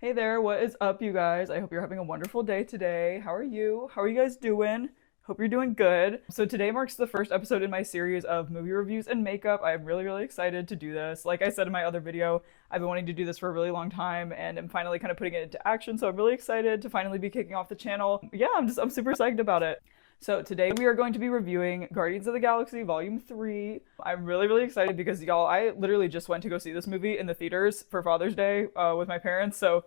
Hey there, what is up, you guys? I hope you're having a wonderful day today. How are you? How are you guys doing? Hope you're doing good. So, today marks the first episode in my series of movie reviews and makeup. I'm really excited to do this. Like I said in my other video, I've been wanting to do this for a really long time and I'm finally kind of putting it into action. So, I'm really excited to finally be kicking off the channel. Yeah, I'm super psyched about it. So today we are going to be reviewing Guardians of the Galaxy Volume 3. I'm really excited because y'all, I literally just went to go see this movie in the theaters for Father's Day with my parents. So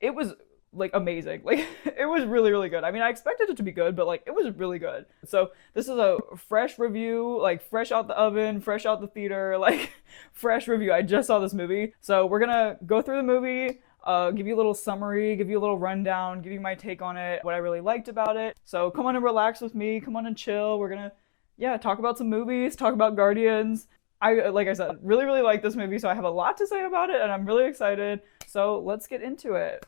it was like amazing. Like it was really good. I mean, I expected it to be good, but like it was really good. So this is a fresh review, like fresh out the oven, fresh out the theater, like fresh review. I just saw this movie. So we're gonna go through the movie, give you a little summary, give you a little rundown, give you my take on it, what I really liked about it. So come on and relax with me, come on and chill. We're gonna, yeah, talk about some movies, talk about Guardians. Like I said, really like this movie, so I have a lot to say about it, and I'm really excited. So let's get into it.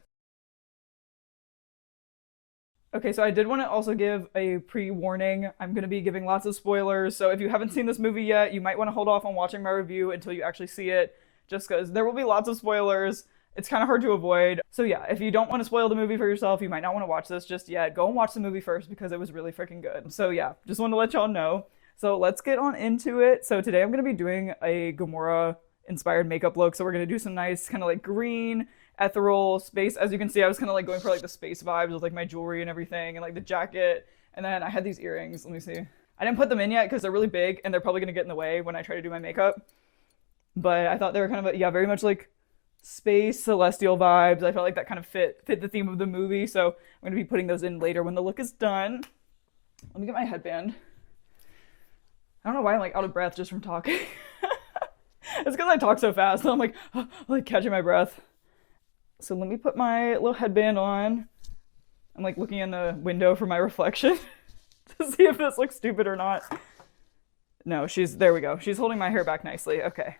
Okay, so I did want to also give a pre-warning. I'm going to be giving lots of spoilers, so if you haven't seen this movie yet, you might want to hold off on watching my review until you actually see it, just because there will be lots of spoilers. It's kind of hard to avoid. So yeah, if you don't want to spoil the movie for yourself, you might not want to watch this just yet. Go and watch the movie first because it was really freaking good. So yeah, just wanted to let y'all know. So let's get on into it. So today I'm going to be doing a Gamora inspired makeup look. So we're going to do some nice kind of like green, ethereal space. As you can see, I was kind of like going for like the space vibes with like my jewelry and everything and like the jacket. And then I had these earrings. Let me see. I didn't put them in yet because they're really big and they're probably going to get in the way when I try to do my makeup. But I thought they were kind of, yeah, very much like space celestial vibes. I felt like that kind of fit the theme of the movie. So I'm going to be putting those in later when the look is done. Let me get my headband. I don't know why I'm like out of breath just from talking. It's because I talk so fast. So I'm like catching my breath. So let me put my little headband on. I'm like looking in the window for my reflection to see if this looks stupid or not. No, there we go. She's holding my hair back nicely. Okay.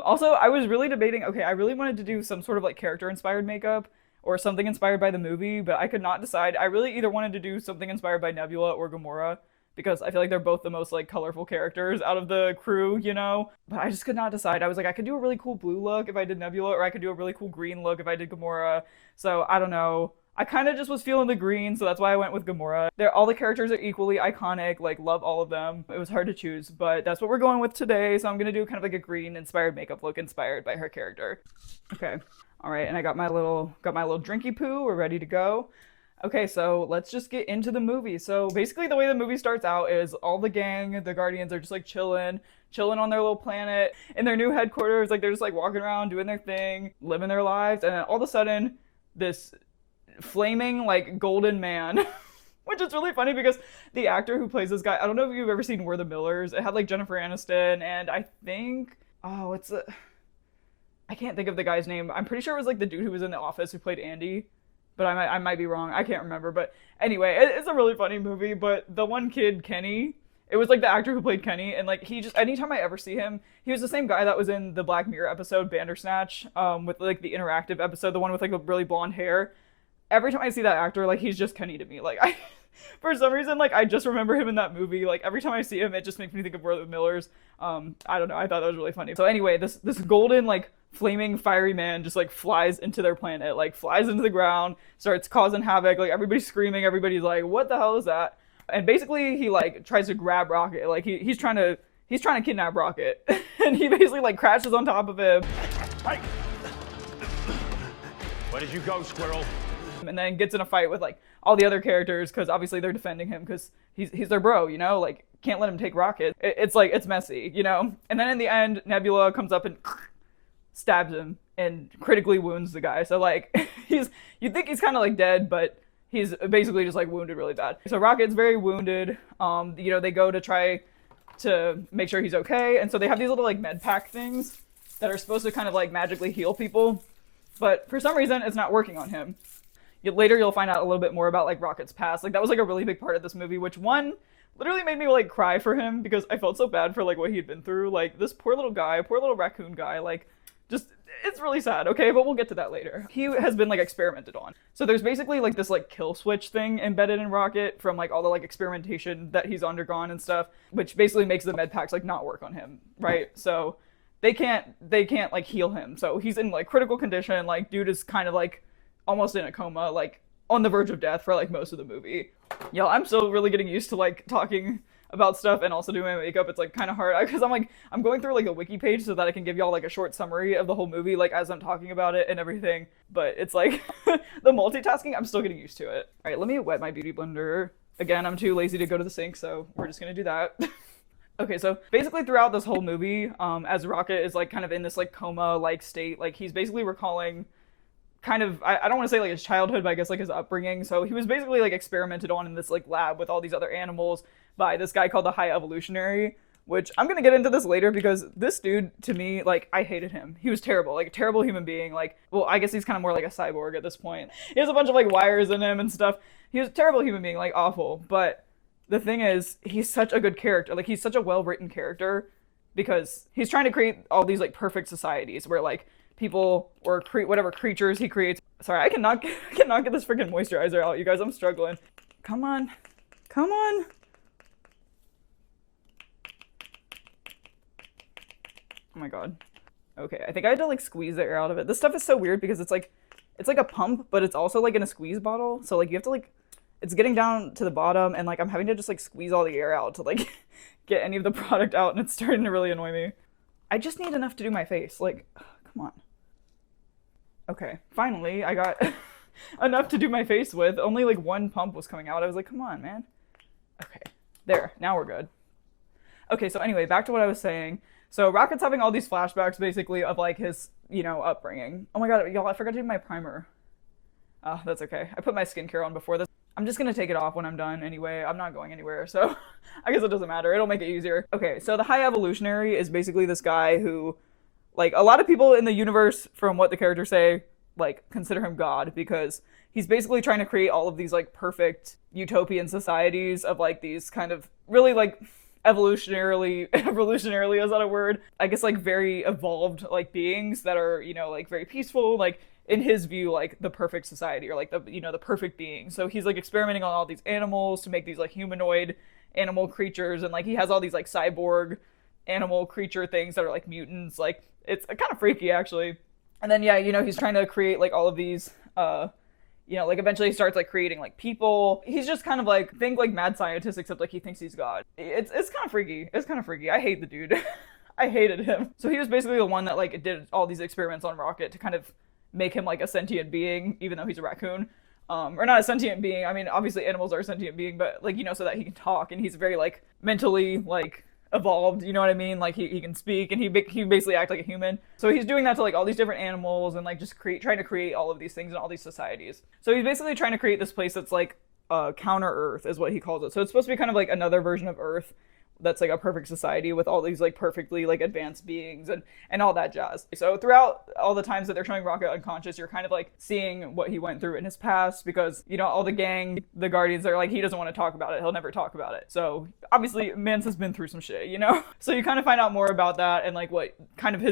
Also, I was really debating, okay, I really wanted to do some sort of like character inspired makeup or something inspired by the movie, but I could not decide. I really either wanted to do something inspired by Nebula or Gamora because I feel like they're both the most like colorful characters out of the crew, you know? But I just could not decide. I was like, I could do a really cool blue look if I did Nebula, or I could do a really cool green look if I did Gamora. So I don't know. I kind of just was feeling the green, so that's why I went with Gamora. All the characters are equally iconic, like love all of them. It was hard to choose, but that's what we're going with today. So I'm gonna do kind of like a green inspired makeup look inspired by her character. Okay, all right, and I got my little drinky poo. We're ready to go. Okay, so let's just get into the movie. So basically the way the movie starts out is all the gang, the Guardians are just like chilling on their little planet in their new headquarters. Like they're just like walking around doing their thing, living their lives, and then all of a sudden this flaming like golden man which is really funny because the actor who plays this guy, I don't know if you've ever seen We're the Millers. It had like Jennifer Aniston and I think, I can't think of the guy's name. I'm pretty sure it was like the dude who was in The Office who played Andy, but I might be wrong. I can't remember. But anyway, it's a really funny movie. But the one kid, Kenny, it was like the actor who played Kenny, and like he just, anytime I ever see him, he was the same guy that was in the Black Mirror episode Bandersnatch, with like the interactive episode, the one with like the really blonde hair. Every time I see that actor, like he's just Kenny to me. Like I, for some reason, like I just remember him in that movie. Like every time I see him, it just makes me think of We're the Millers. I don't know. I thought that was really funny. So anyway, this golden like flaming fiery man just like flies into their planet, like flies into the ground, starts causing havoc. Like everybody's screaming. Everybody's like, "What the hell is that?" And basically, he like tries to grab Rocket. Like he's trying to kidnap Rocket, and he basically like crashes on top of him. Hey! Where did you go, squirrel? And then gets in a fight with like all the other characters because obviously they're defending him because he's their bro, you know, like can't let him take Rocket. It's like it's messy, you know. And then in the end, Nebula comes up and stabs him and critically wounds the guy. So like you'd think he's kind of like dead, but he's basically just like wounded really bad. So Rocket's very wounded. You know, they go to try to make sure he's okay, and so they have these little like med pack things that are supposed to kind of like magically heal people, but for some reason it's not working on him. Later you'll find out a little bit more about like Rocket's past. Like that was like a really big part of this movie, which one literally made me like cry for him because I felt so bad for like what he'd been through. Like this poor little guy, poor little raccoon guy, like just it's really sad, okay? But we'll get to that later. He has been like experimented on. So there's basically like this like kill switch thing embedded in Rocket from like all the like experimentation that he's undergone and stuff, which basically makes the med packs like not work on him, right? So they can't like heal him. So he's in like critical condition. Like dude is kind of like almost in a coma, like on the verge of death for like most of the movie. Yo, I'm still really getting used to like talking about stuff and also doing my makeup. It's like kind of hard because I'm going through like a wiki page so that I can give y'all like a short summary of the whole movie like as I'm talking about it and everything. But it's like the multitasking, I'm still getting used to it. All right, let me wet my beauty blender. Again, I'm too lazy to go to the sink, so we're just gonna do that. Okay, so basically throughout this whole movie, as Rocket is like kind of in this like coma like state, like he's basically recalling kind of I don't want to say like his childhood, but I guess like his upbringing. So he was basically like experimented on in this like lab with all these other animals by this guy called the High Evolutionary, which I'm gonna get into this later because this dude to me, like, I hated him. He was terrible, like a terrible human being. Like, well, I guess he's kind of more like a cyborg at this point. He has a bunch of like wires in him and stuff. He was a terrible human being, like awful. But the thing is, he's such a good character. Like he's such a well-written character because he's trying to create all these like perfect societies where like people or whatever creatures he creates. Sorry, I cannot I cannot get this freaking moisturizer out, you guys. I'm struggling. Come on, come on. Oh my god. Okay, I think I had to like squeeze the air out of it. This stuff is so weird because it's like a pump, but it's also like in a squeeze bottle. So like you have to like it's getting down to the bottom and like I'm having to just like squeeze all the air out to like get any of the product out and it's starting to really annoy me. I just need enough to do my face. Like, come on. Okay, finally I got enough to do my face with. Only like one pump was coming out. I was like, come on, man. Okay, there. Now we're good. Okay, so anyway, back to what I was saying. So Rocket's having all these flashbacks basically of like his, upbringing. Oh my god, y'all, I forgot to do my primer. Oh, that's okay. I put my skincare on before this. I'm just gonna take it off when I'm done anyway. I'm not going anywhere, so I guess it doesn't matter. It'll make it easier. Okay, so the High Evolutionary is basically this guy who, like, a lot of people in the universe, from what the characters say, like, consider him God because he's basically trying to create all of these, like, perfect utopian societies of, like, these kind of really, like, evolutionarily, is that a word? I guess like very evolved like beings that are, like very peaceful, like in his view, like the perfect society or like the perfect being. So he's like experimenting on all these animals to make these like humanoid animal creatures, and like he has all these like cyborg animal creature things that are like mutants. Like it's kind of freaky actually. And then yeah, he's trying to create like all of these like eventually he starts like creating like people. He's just kind of like think like mad scientist, except like he thinks he's God. It's kind of freaky. It's kind of freaky. I hate the dude. I hated him. So he was basically the one that like did all these experiments on Rocket to kind of make him like a sentient being, even though he's a raccoon. Or not a sentient being. I mean, obviously animals are a sentient being, but like so that he can talk and he's very like mentally like evolved, you know what I mean? Like he can speak and he basically act like a human. So he's doing that to like all these different animals and like just trying to create all of these things in all these societies. So he's basically trying to create this place that's like counter Earth is what he calls it. So it's supposed to be kind of like another version of Earth that's like a perfect society with all these like perfectly like advanced beings and all that jazz. So throughout all the times that they're showing Rocket unconscious, you're kind of like seeing what he went through in his past because all the gang, the Guardians are like, he doesn't want to talk about it. He'll never talk about it. So obviously Mance has been through some shit, So you kind of find out more about that and like what kind of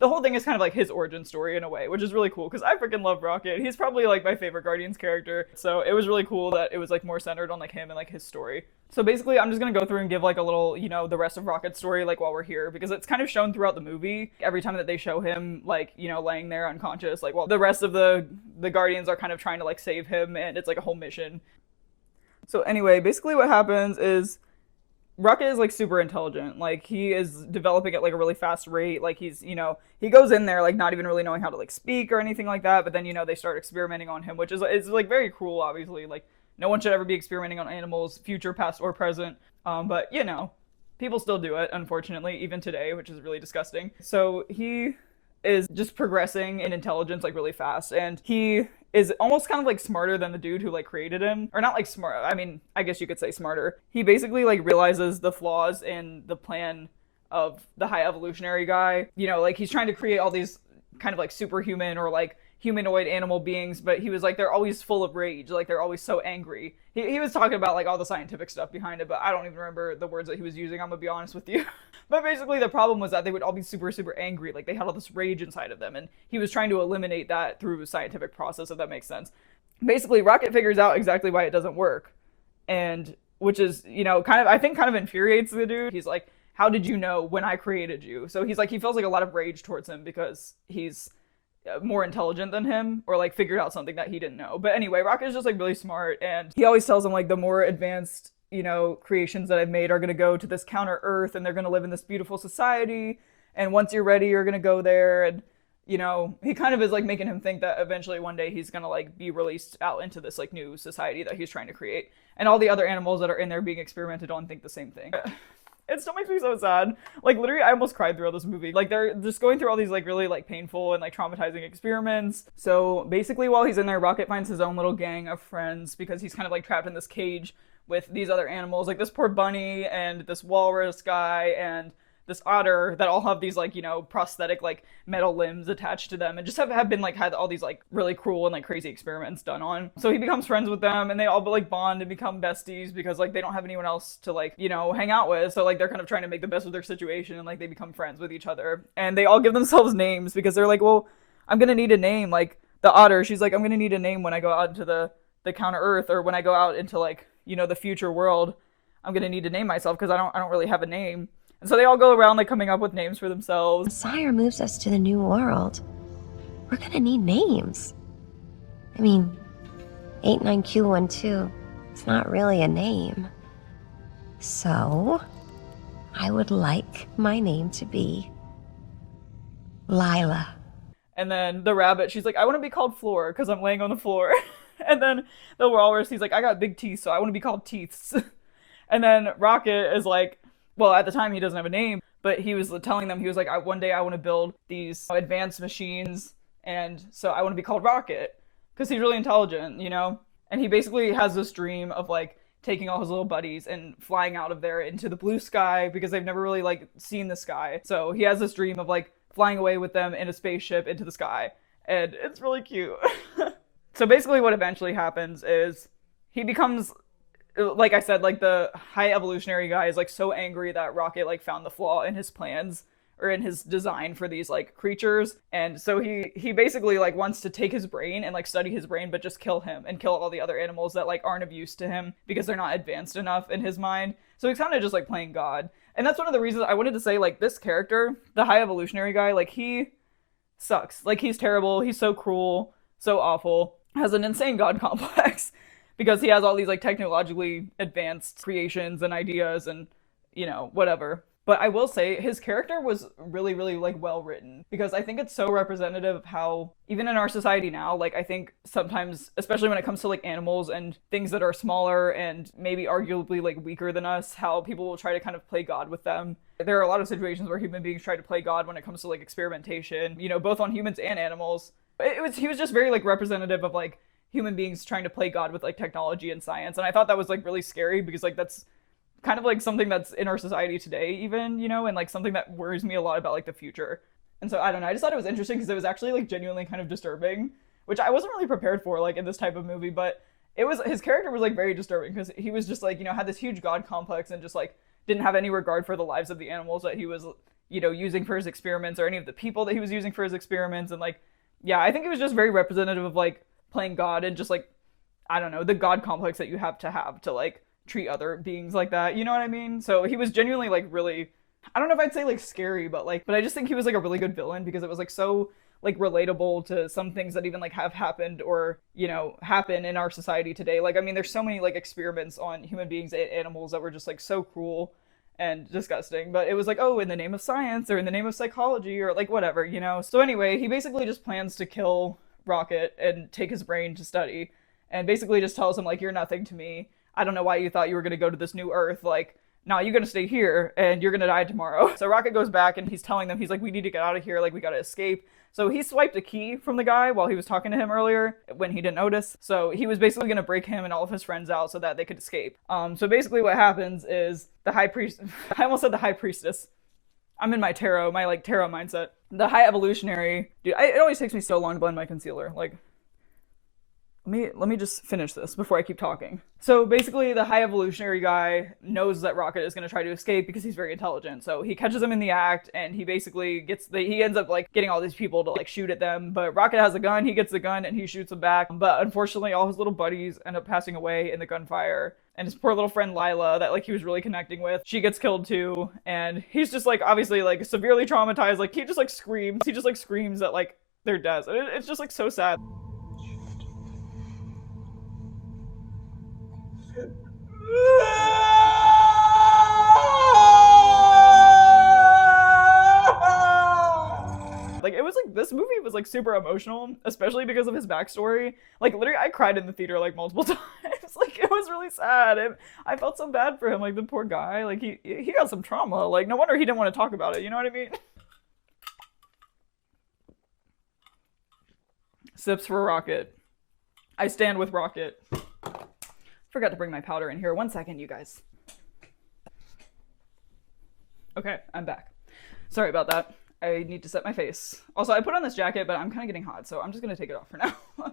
the whole thing is kind of like his origin story in a way, which is really cool because I freaking love Rocket. He's probably like my favorite Guardians character. So it was really cool that it was like more centered on like him and like his story. So basically I'm just going to go through and give like a little, the rest of Rocket's story like while we're here because it's kind of shown throughout the movie. Every time that they show him like, laying there unconscious, like while the rest of the Guardians are kind of trying to like save him and it's like a whole mission. So anyway, basically what happens is Rocket is like super intelligent. Like he is developing at like a really fast rate. Like he's, he goes in there like not even really knowing how to like speak or anything like that. But then, they start experimenting on him, which is like very cruel, obviously. Like no one should ever be experimenting on animals, future, past, or present. But people still do it, unfortunately, even today, which is really disgusting. So he is just progressing in intelligence like really fast, and he is almost kind of like smarter than the dude who like created him, or not like smart, I mean I guess you could say smarter. He basically like realizes the flaws in the plan of the High Evolutionary guy. Like he's trying to create all these kind of like superhuman or like humanoid animal beings, but he was like, they're always full of rage, like they're always so angry. He was talking about like all the scientific stuff behind it, but I don't even remember the words that he was using, I'm gonna be honest with you. But basically the problem was that they would all be super, super angry, like they had all this rage inside of them, and he was trying to eliminate that through a scientific process, if that makes sense. Basically, Rocket figures out exactly why it doesn't work, and which is, kind of, I think kind of infuriates the dude. He's like, how did you know when I created you? So he's like, he feels like a lot of rage towards him because he's more intelligent than him, or like figured out something that he didn't know. But anyway, Rocket is just like really smart, and he always tells him like the more advanced, you know, creations that I've made are going to go to this counter Earth, and they're going to live in this beautiful society, and once you're ready you're going to go there. And you know, he kind of is like making him think that eventually one day he's going to like be released out into this like new society that he's trying to create, and all the other animals that are in there being experimented on think the same thing. It still makes me so sad. Like literally I almost cried throughout this movie. Like they're just going through all these like really like painful and like traumatizing experiments. So basically while he's in there, Rocket finds his own little gang of friends because he's kind of like trapped in this cage with these other animals, like this poor bunny and this walrus guy and this otter that all have these like, you know, prosthetic like metal limbs attached to them, and just have been like had all these like really cruel and like crazy experiments done on. So he becomes friends with them, and they all like bond and become besties because like they don't have anyone else to like, you know, hang out with. So like they're kind of trying to make the best of their situation, and like they become friends with each other. And they all give themselves names because they're like, well, I'm gonna need a name. Like the otter, she's like, I'm gonna need a name when I go out into the counter Earth, or when I go out into like, you know, the future world. I'm gonna need to name myself because I don't really have a name. And so they all go around like coming up with names for themselves. When Sire moves us to the new world, we're gonna need names. I mean, 89Q12, it's not really a name. So, I would like my name to be Lila. And then the rabbit, she's like, I want to be called Floor because I'm laying on the floor. And then the walrus, he's like, I got big teeth, so I want to be called Teeths. And then Rocket is like, well, at the time he doesn't have a name, but he was telling them, he was like, one day I want to build these advanced machines, and so I want to be called Rocket because he's really intelligent, you know. And he basically has this dream of like taking all his little buddies and flying out of there into the blue sky because they've never really like seen the sky. So he has this dream of like flying away with them in a spaceship into the sky, and it's really cute. So basically what eventually happens is he becomes, like I said, like the high evolutionary guy is like so angry that Rocket like found the flaw in his plans or in his design for these like creatures. And so he basically like wants to take his brain and like study his brain, but just kill him and kill all the other animals that like aren't of use to him because they're not advanced enough in his mind. So he's kind of just like playing God. And that's one of the reasons I wanted to say like this character, the high evolutionary guy, like he sucks. Like he's terrible. He's so cruel, so awful, has an insane God complex. Because he has all these like technologically advanced creations and ideas and, you know, whatever. But I will say his character was really, really like well written, because I think it's so representative of how even in our society now, like I think sometimes, especially when it comes to like animals and things that are smaller and maybe arguably like weaker than us, how people will try to kind of play God with them. There are a lot of situations where human beings try to play God when it comes to like experimentation, you know, both on humans and animals. He was just very like representative of like human beings trying to play God with like technology and science. And I thought that was like really scary because like that's kind of like something that's in our society today even, you know, and like something that worries me a lot about like the future. And so I don't know, I just thought it was interesting because it was actually like genuinely kind of disturbing, which I wasn't really prepared for like in this type of movie. But it was, his character was like very disturbing because he was just like, you know, had this huge God complex and just like didn't have any regard for the lives of the animals that he was, you know, using for his experiments, or any of the people that he was using for his experiments. And like, yeah, I think it was just very representative of like playing God and just like, I don't know, the God complex that you have to like treat other beings like that, you know what I mean? So he was genuinely like really, I don't know if I'd say like scary, but I just think he was like a really good villain because it was like so like relatable to some things that even like have happened or, you know, happen in our society today. Like, I mean, there's so many like experiments on human beings and animals that were just like so cruel and disgusting, but it was like, oh, in the name of science or in the name of psychology or like whatever, you know? So anyway, he basically just plans to kill Rocket and take his brain to study, and basically just tells him like, you're nothing to me. I don't know why you thought you were going to go to this new Earth. Like, no, you're going to stay here and you're going to die tomorrow. So Rocket goes back and he's telling them, he's like, we need to get out of here. Like, we got to escape. So he swiped a key from the guy while he was talking to him earlier when he didn't notice. So he was basically going to break him and all of his friends out so that they could escape. So basically what happens is the high priest, I almost said the high priestess. I'm in my tarot mindset. The high evolutionary, dude, it always takes me so long to blend my concealer. Like, let me just finish this before I keep talking. So basically the high evolutionary guy knows that Rocket is going to try to escape because he's very intelligent. So he catches him in the act, and he basically he ends up like getting all these people to like shoot at them. But Rocket has a gun, he gets the gun and he shoots them back. But unfortunately all his little buddies end up passing away in the gunfire. and his poor little friend Lila that like he was really connecting with, she gets killed too, and he's just like obviously like severely traumatized. Like he just like screams. He just like screams at like their deaths. It's just like so sad. Like it was like this movie was like super emotional, especially because of his backstory. Like literally, I cried in the theater like multiple times. Like it was really sad. I felt so bad for him. Like the poor guy. Like he got some trauma. Like no wonder he didn't want to talk about it. You know what I mean? Sips for Rocket. I stand with Rocket. Forgot to bring my powder in here. 1 second, you guys. Okay, I'm back. Sorry about that. I need to set my face. Also, I put on this jacket, but I'm kind of getting hot, so I'm just gonna take it off for now.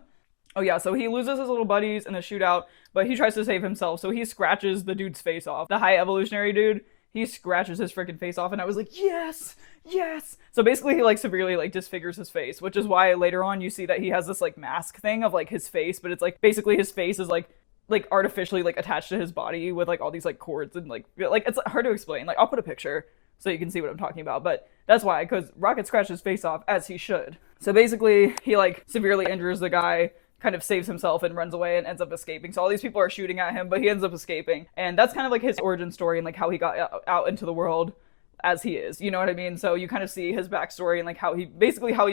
Oh yeah, so he loses his little buddies in a shootout, but he tries to save himself, so he scratches the dude's face off. The high evolutionary dude, he scratches his freaking face off, and I was like, yes, yes. So basically he like severely like disfigures his face, which is why later on you see that he has this like mask thing of like his face, but it's like basically his face is like artificially like attached to his body with like all these like cords and like it's hard to explain. Like I'll put a picture so you can see what I'm talking about, but that's why, because Rocket scratched his face off as he should. So basically he like severely injures the guy, kind of saves himself and runs away and ends up escaping. So all these people are shooting at him, but he ends up escaping, and that's kind of like his origin story and like how he got out into the world as he is, you know what I mean? So you kind of see his backstory and like how he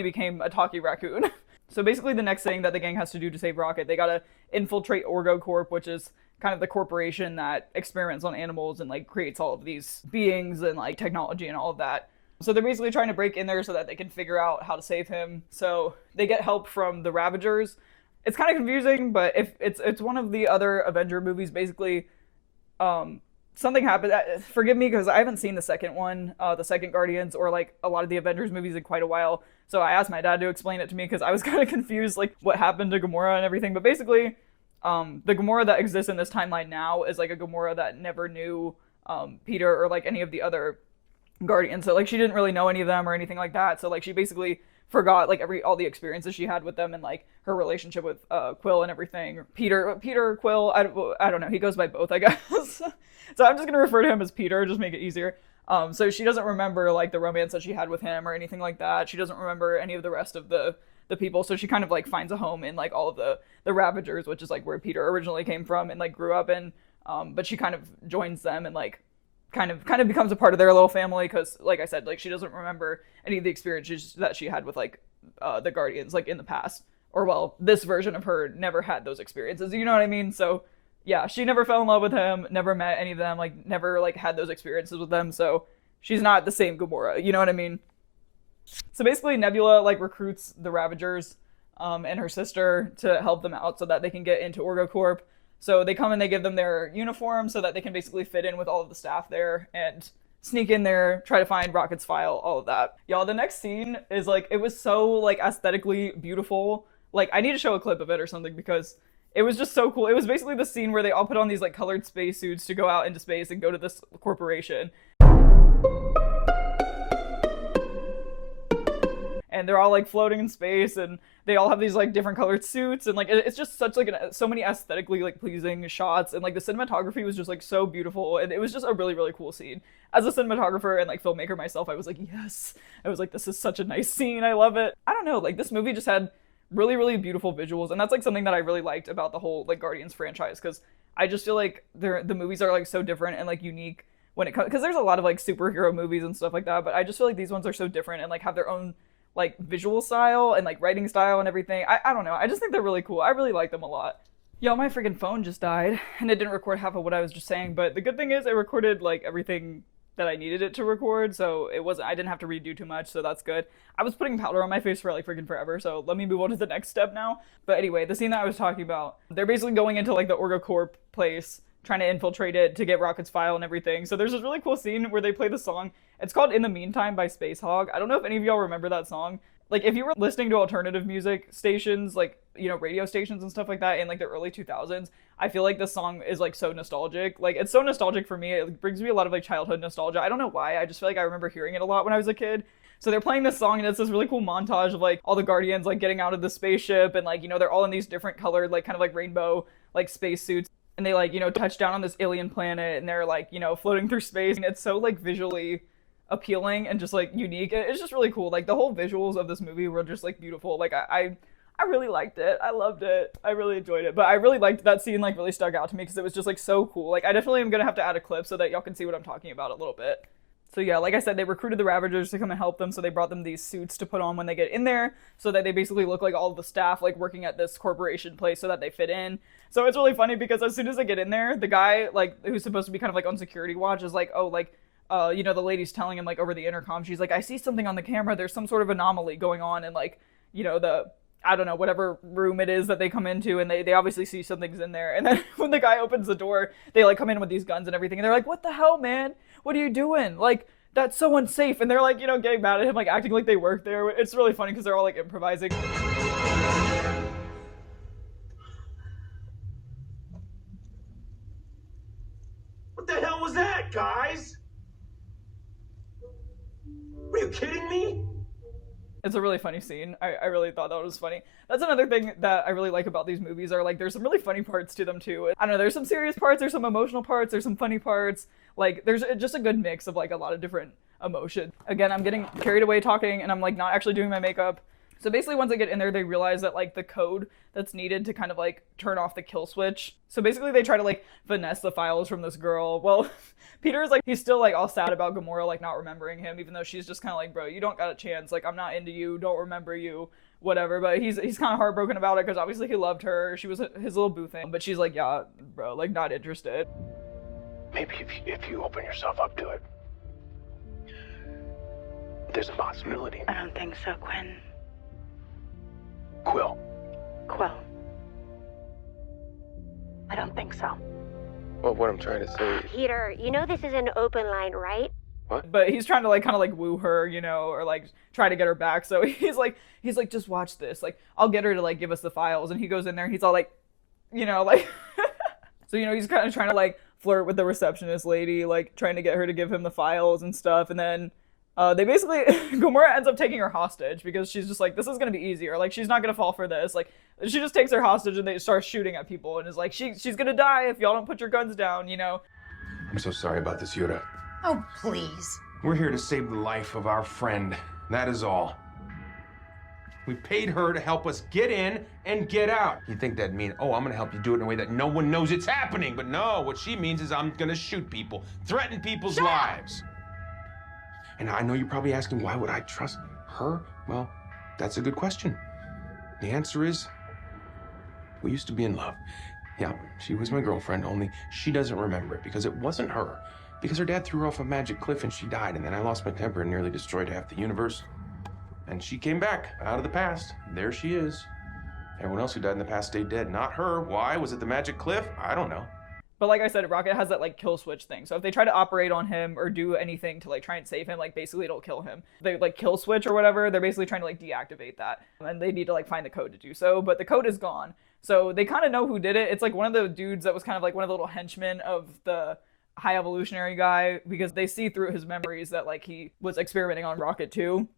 became a talkie raccoon. So basically the next thing that the gang has to do to save Rocket, they gotta infiltrate OrgoCorp, which is kind of the corporation that experiments on animals and like creates all of these beings and like technology and all of that. So they're basically trying to break in there so that they can figure out how to save him. So they get help from the Ravagers. It's kind of confusing, but if it's one of the other Avenger movies, basically, something happened. Forgive me because I haven't seen the second one, the second Guardians, or like a lot of the Avengers movies in quite a while. So I asked my dad to explain it to me because I was kind of confused, like what happened to Gamora and everything. But basically, the Gamora that exists in this timeline now is like a Gamora that never knew Peter or like any of the other Guardians. So like she didn't really know any of them or anything like that. So like she basically forgot like all the experiences she had with them and like her relationship with Quill and everything. Peter Quill. I don't know. He goes by both, I guess. So I'm just gonna refer to him as Peter, just make it easier. So she doesn't remember like the romance that she had with him or anything like that. She doesn't remember any of the rest of the people. So she kind of like finds a home in like all of the Ravagers, which is like where Peter originally came from and like grew up in. But she kind of joins them and like kind of becomes a part of their little family because, like I said, like she doesn't remember any of the experiences that she had with like the Guardians like in the past. Or well, this version of her never had those experiences. You know what I mean? So yeah, she never fell in love with him, never met any of them, like never like had those experiences with them, so she's not the same Gamora, you know what I mean? So basically Nebula like recruits the Ravagers and her sister to help them out so that they can get into OrgoCorp. So they come and they give them their uniform so that they can basically fit in with all of the staff there and sneak in there, try to find Rocket's file, all of that. Y'all, the next scene is like, it was so like aesthetically beautiful. Like I need to show a clip of it or something because it was just so cool. It was basically the scene where they all put on these like colored spacesuits to go out into space and go to this corporation. And they're all like floating in space and they all have these like different colored suits and like it's just such like so many aesthetically like pleasing shots and like the cinematography was just like so beautiful and it was just a really really cool scene. As a cinematographer and like filmmaker myself, I was like, yes. I was like, this is such a nice scene. I love it. I don't know, like this movie just had really really beautiful visuals and that's like something that I really liked about the whole like Guardians franchise because I just feel like the movies are like so different and like unique when it comes because there's a lot of like superhero movies and stuff like that, but I just feel like these ones are so different and like have their own like visual style and like writing style and everything. I don't know, I just think they're really cool. I really like them a lot. Yo, my freaking phone just died and it didn't record half of what I was just saying, but the good thing is it recorded like everything that I needed it to record, so I didn't have to redo too much, so that's good. I was putting powder on my face for like freaking forever, so let me move on to the next step now. But anyway, the scene that I was talking about, they're basically going into like the OrgoCorp place, trying to infiltrate it to get Rocket's file and everything. So there's this really cool scene where they play the song. It's called In the Meantime by Space Hog. I don't know if any of y'all remember that song. Like if you were listening to alternative music stations, like, you know, radio stations and stuff like that in like the early 2000s, I feel like this song is like so nostalgic. Like it's so nostalgic for me. It brings me a lot of like childhood nostalgia. I don't know why. I just feel like I remember hearing it a lot when I was a kid. So they're playing this song and it's this really cool montage of like all the Guardians like getting out of the spaceship and like, you know, they're all in these different colored like kind of like rainbow like spacesuits. and they like, you know, touch down on this alien planet and they're like, you know, floating through space, and it's so like visually appealing and just like unique. It's just really cool. Like the whole visuals of this movie were just like beautiful. Like I really liked it. I loved it. I really enjoyed it. But I really liked that scene, like really stuck out to me because it was just like so cool. Like I definitely am gonna have to add a clip so that y'all can see what I'm talking about a little bit. So yeah, like I said, they recruited the Ravagers to come and help them, so they brought them these suits to put on when they get in there, so that they basically look like all of the staff like working at this corporation place so that they fit in. So it's really funny because as soon as they get in there, the guy like who's supposed to be kind of like on security watch is like, oh, like you know, the lady's telling him like over the intercom, she's like, I see something on the camera, there's some sort of anomaly going on in like, you know, the I don't know, whatever room it is that they come into, and they obviously see something's in there. And then when the guy opens the door, they like come in with these guns and everything, and they're like, what the hell, man? What are you doing? Like, that's so unsafe. And they're like, you know, getting mad at him, like acting like they work there. It's really funny because they're all like improvising. What the hell was that, guys? Are you kidding me? It's a really funny scene. I really thought that was funny. That's another thing that I really like about these movies are like there's some really funny parts to them too. I don't know, there's some serious parts, there's some emotional parts, there's some funny parts. Like there's just a good mix of like a lot of different emotion. Again, I'm getting carried away talking and I'm like not actually doing my makeup. So basically once they get in there, they realize that like the code that's needed to kind of like turn off the kill switch. So basically they try to like finesse the files from this girl. Well, Peter's like, he's still like all sad about Gamora like not remembering him, even though she's just kind of like, bro, you don't got a chance. Like, I'm not into you, don't remember you, whatever. But he's kind of heartbroken about it because obviously he loved her. She was his little boo thing. But she's like, yeah, bro, like not interested. Maybe if you open yourself up to it, there's a possibility. I don't think so, Quinn. Quill. Quill. I don't think so. Well, what I'm trying to say. Peter, you know this is an open line, right? But he's trying to like kind of like woo her, you know, or like try to get her back. So he's like, just watch this. Like, I'll get her to like give us the files. And he goes in there and he's all like, you know, like, so, you know, he's kind of trying to like flirt with the receptionist lady, like trying to get her to give him the files and stuff. And then they basically, Gamora ends up taking her hostage because she's just like, this is going to be easier. Like, she's not going to fall for this. Like, she just takes her hostage and they start shooting at people and is like, she's going to die if y'all don't put your guns down, you know? I'm so sorry about this, Yoda. Oh, please. We're here to save the life of our friend. That is all. We paid her to help us get in and get out. You think that'd mean, oh, I'm gonna help you do it in a way that no one knows it's happening. But no, what she means is I'm gonna shoot people, threaten people's lives. And I know you're probably asking, why would I trust her? Well, that's a good question. The answer is, we used to be in love. Yeah, she was my girlfriend, only she doesn't remember it because it wasn't her. Because her dad threw her off a magic cliff and she died, and then I lost my temper and nearly destroyed half the universe. And she came back out of the past. There she is. Everyone else who died in the past stayed dead, not her. Why? Was it the magic cliff? I don't know. But like I said, Rocket has that like kill switch thing. So if they try to operate on him or do anything to like try and save him, like basically it'll kill him. They like kill switch or whatever, they're basically trying to like deactivate that. And they need to like find the code to do so, but the code is gone. So they kind of know who did it. It's like one of the dudes that was kind of like one of the little henchmen of the high evolutionary guy, because they see through his memories that like he was experimenting on Rocket too.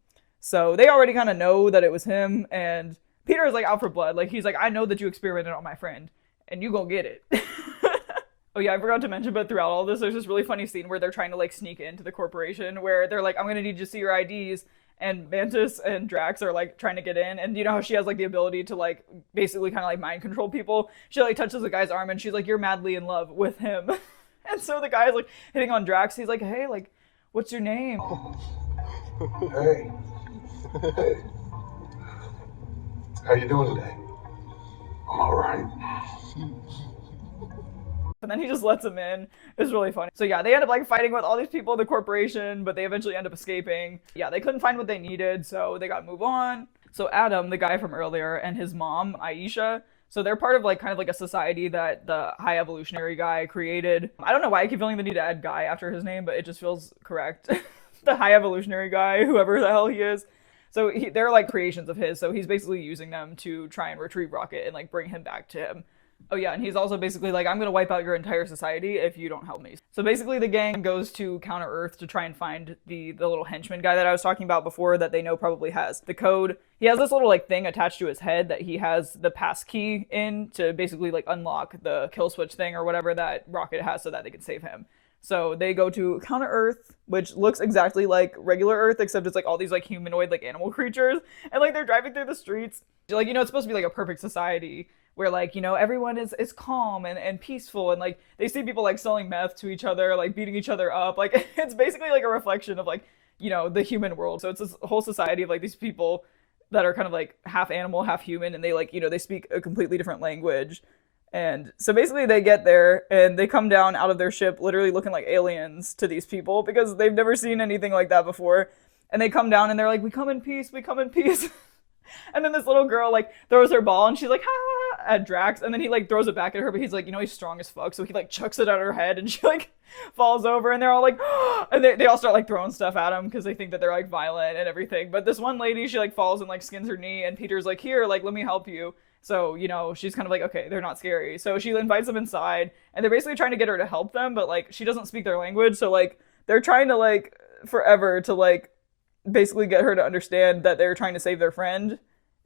So they already kind of know that it was him, and Peter is like out for blood. Like he's like, I know that you experimented on my friend and you gonna get it. Oh yeah, I forgot to mention, but throughout all this, there's this really funny scene where they're trying to like sneak into the corporation, where they're like, I'm gonna need you to see your IDs, and Mantis and Drax are like trying to get in, and you know how she has like the ability to like basically kind of like mind control people. She like touches the guy's arm and she's like, you're madly in love with him. And so the guy's like hitting on Drax. He's like, hey, like, what's your name? Hey. Hey. How you doing today? I'm all right. And then he just lets him in. It's really funny. So yeah, they end up like fighting with all these people in the corporation, but they eventually end up escaping. Yeah, they couldn't find what they needed, so they got to move on. So Adam, the guy from earlier, and his mom, Aisha, so they're part of like kind of like a society that the high evolutionary guy created. I don't know why I keep feeling the need to add guy after his name, but it just feels correct. The high evolutionary guy, whoever the hell he is. So they're like creations of his, so he's basically using them to try and retrieve Rocket and like bring him back to him. Oh yeah, and he's also basically like, I'm gonna wipe out your entire society if you don't help me. So basically the gang goes to Counter Earth to try and find the little henchman guy that I was talking about before that they know probably has the code. He has this little like thing attached to his head that he has the pass key in to basically like unlock the kill switch thing or whatever that Rocket has so that they can save him. So they go to Counter Earth, which looks exactly like regular Earth, except it's like all these like humanoid like animal creatures, and like they're driving through the streets. Like, you know, it's supposed to be like a perfect society where like, you know, everyone is calm and peaceful, and like they see people like selling meth to each other, like beating each other up. Like it's basically like a reflection of like, you know, the human world. So it's this whole society of like these people that are kind of like half animal, half human, and they like, you know, they speak a completely different language. And so basically they get there and they come down out of their ship literally looking like aliens to these people because they've never seen anything like that before. And they come down and they're like, we come in peace, we come in peace. And then this little girl like throws her ball and she's like, ha, at Drax. And then he like throws it back at her, but he's like, you know, he's strong as fuck. So he like chucks it at her head and she like falls over and they're all like, and they all start like throwing stuff at him because they think that they're like violent and everything. But this one lady, she like falls and like skins her knee and Peter's like, here, like, let me help you. So, you know, she's kind of like, okay, they're not scary. So she invites them inside and they're basically trying to get her to help them, but like she doesn't speak their language. So like they're trying to like forever to like basically get her to understand that they're trying to save their friend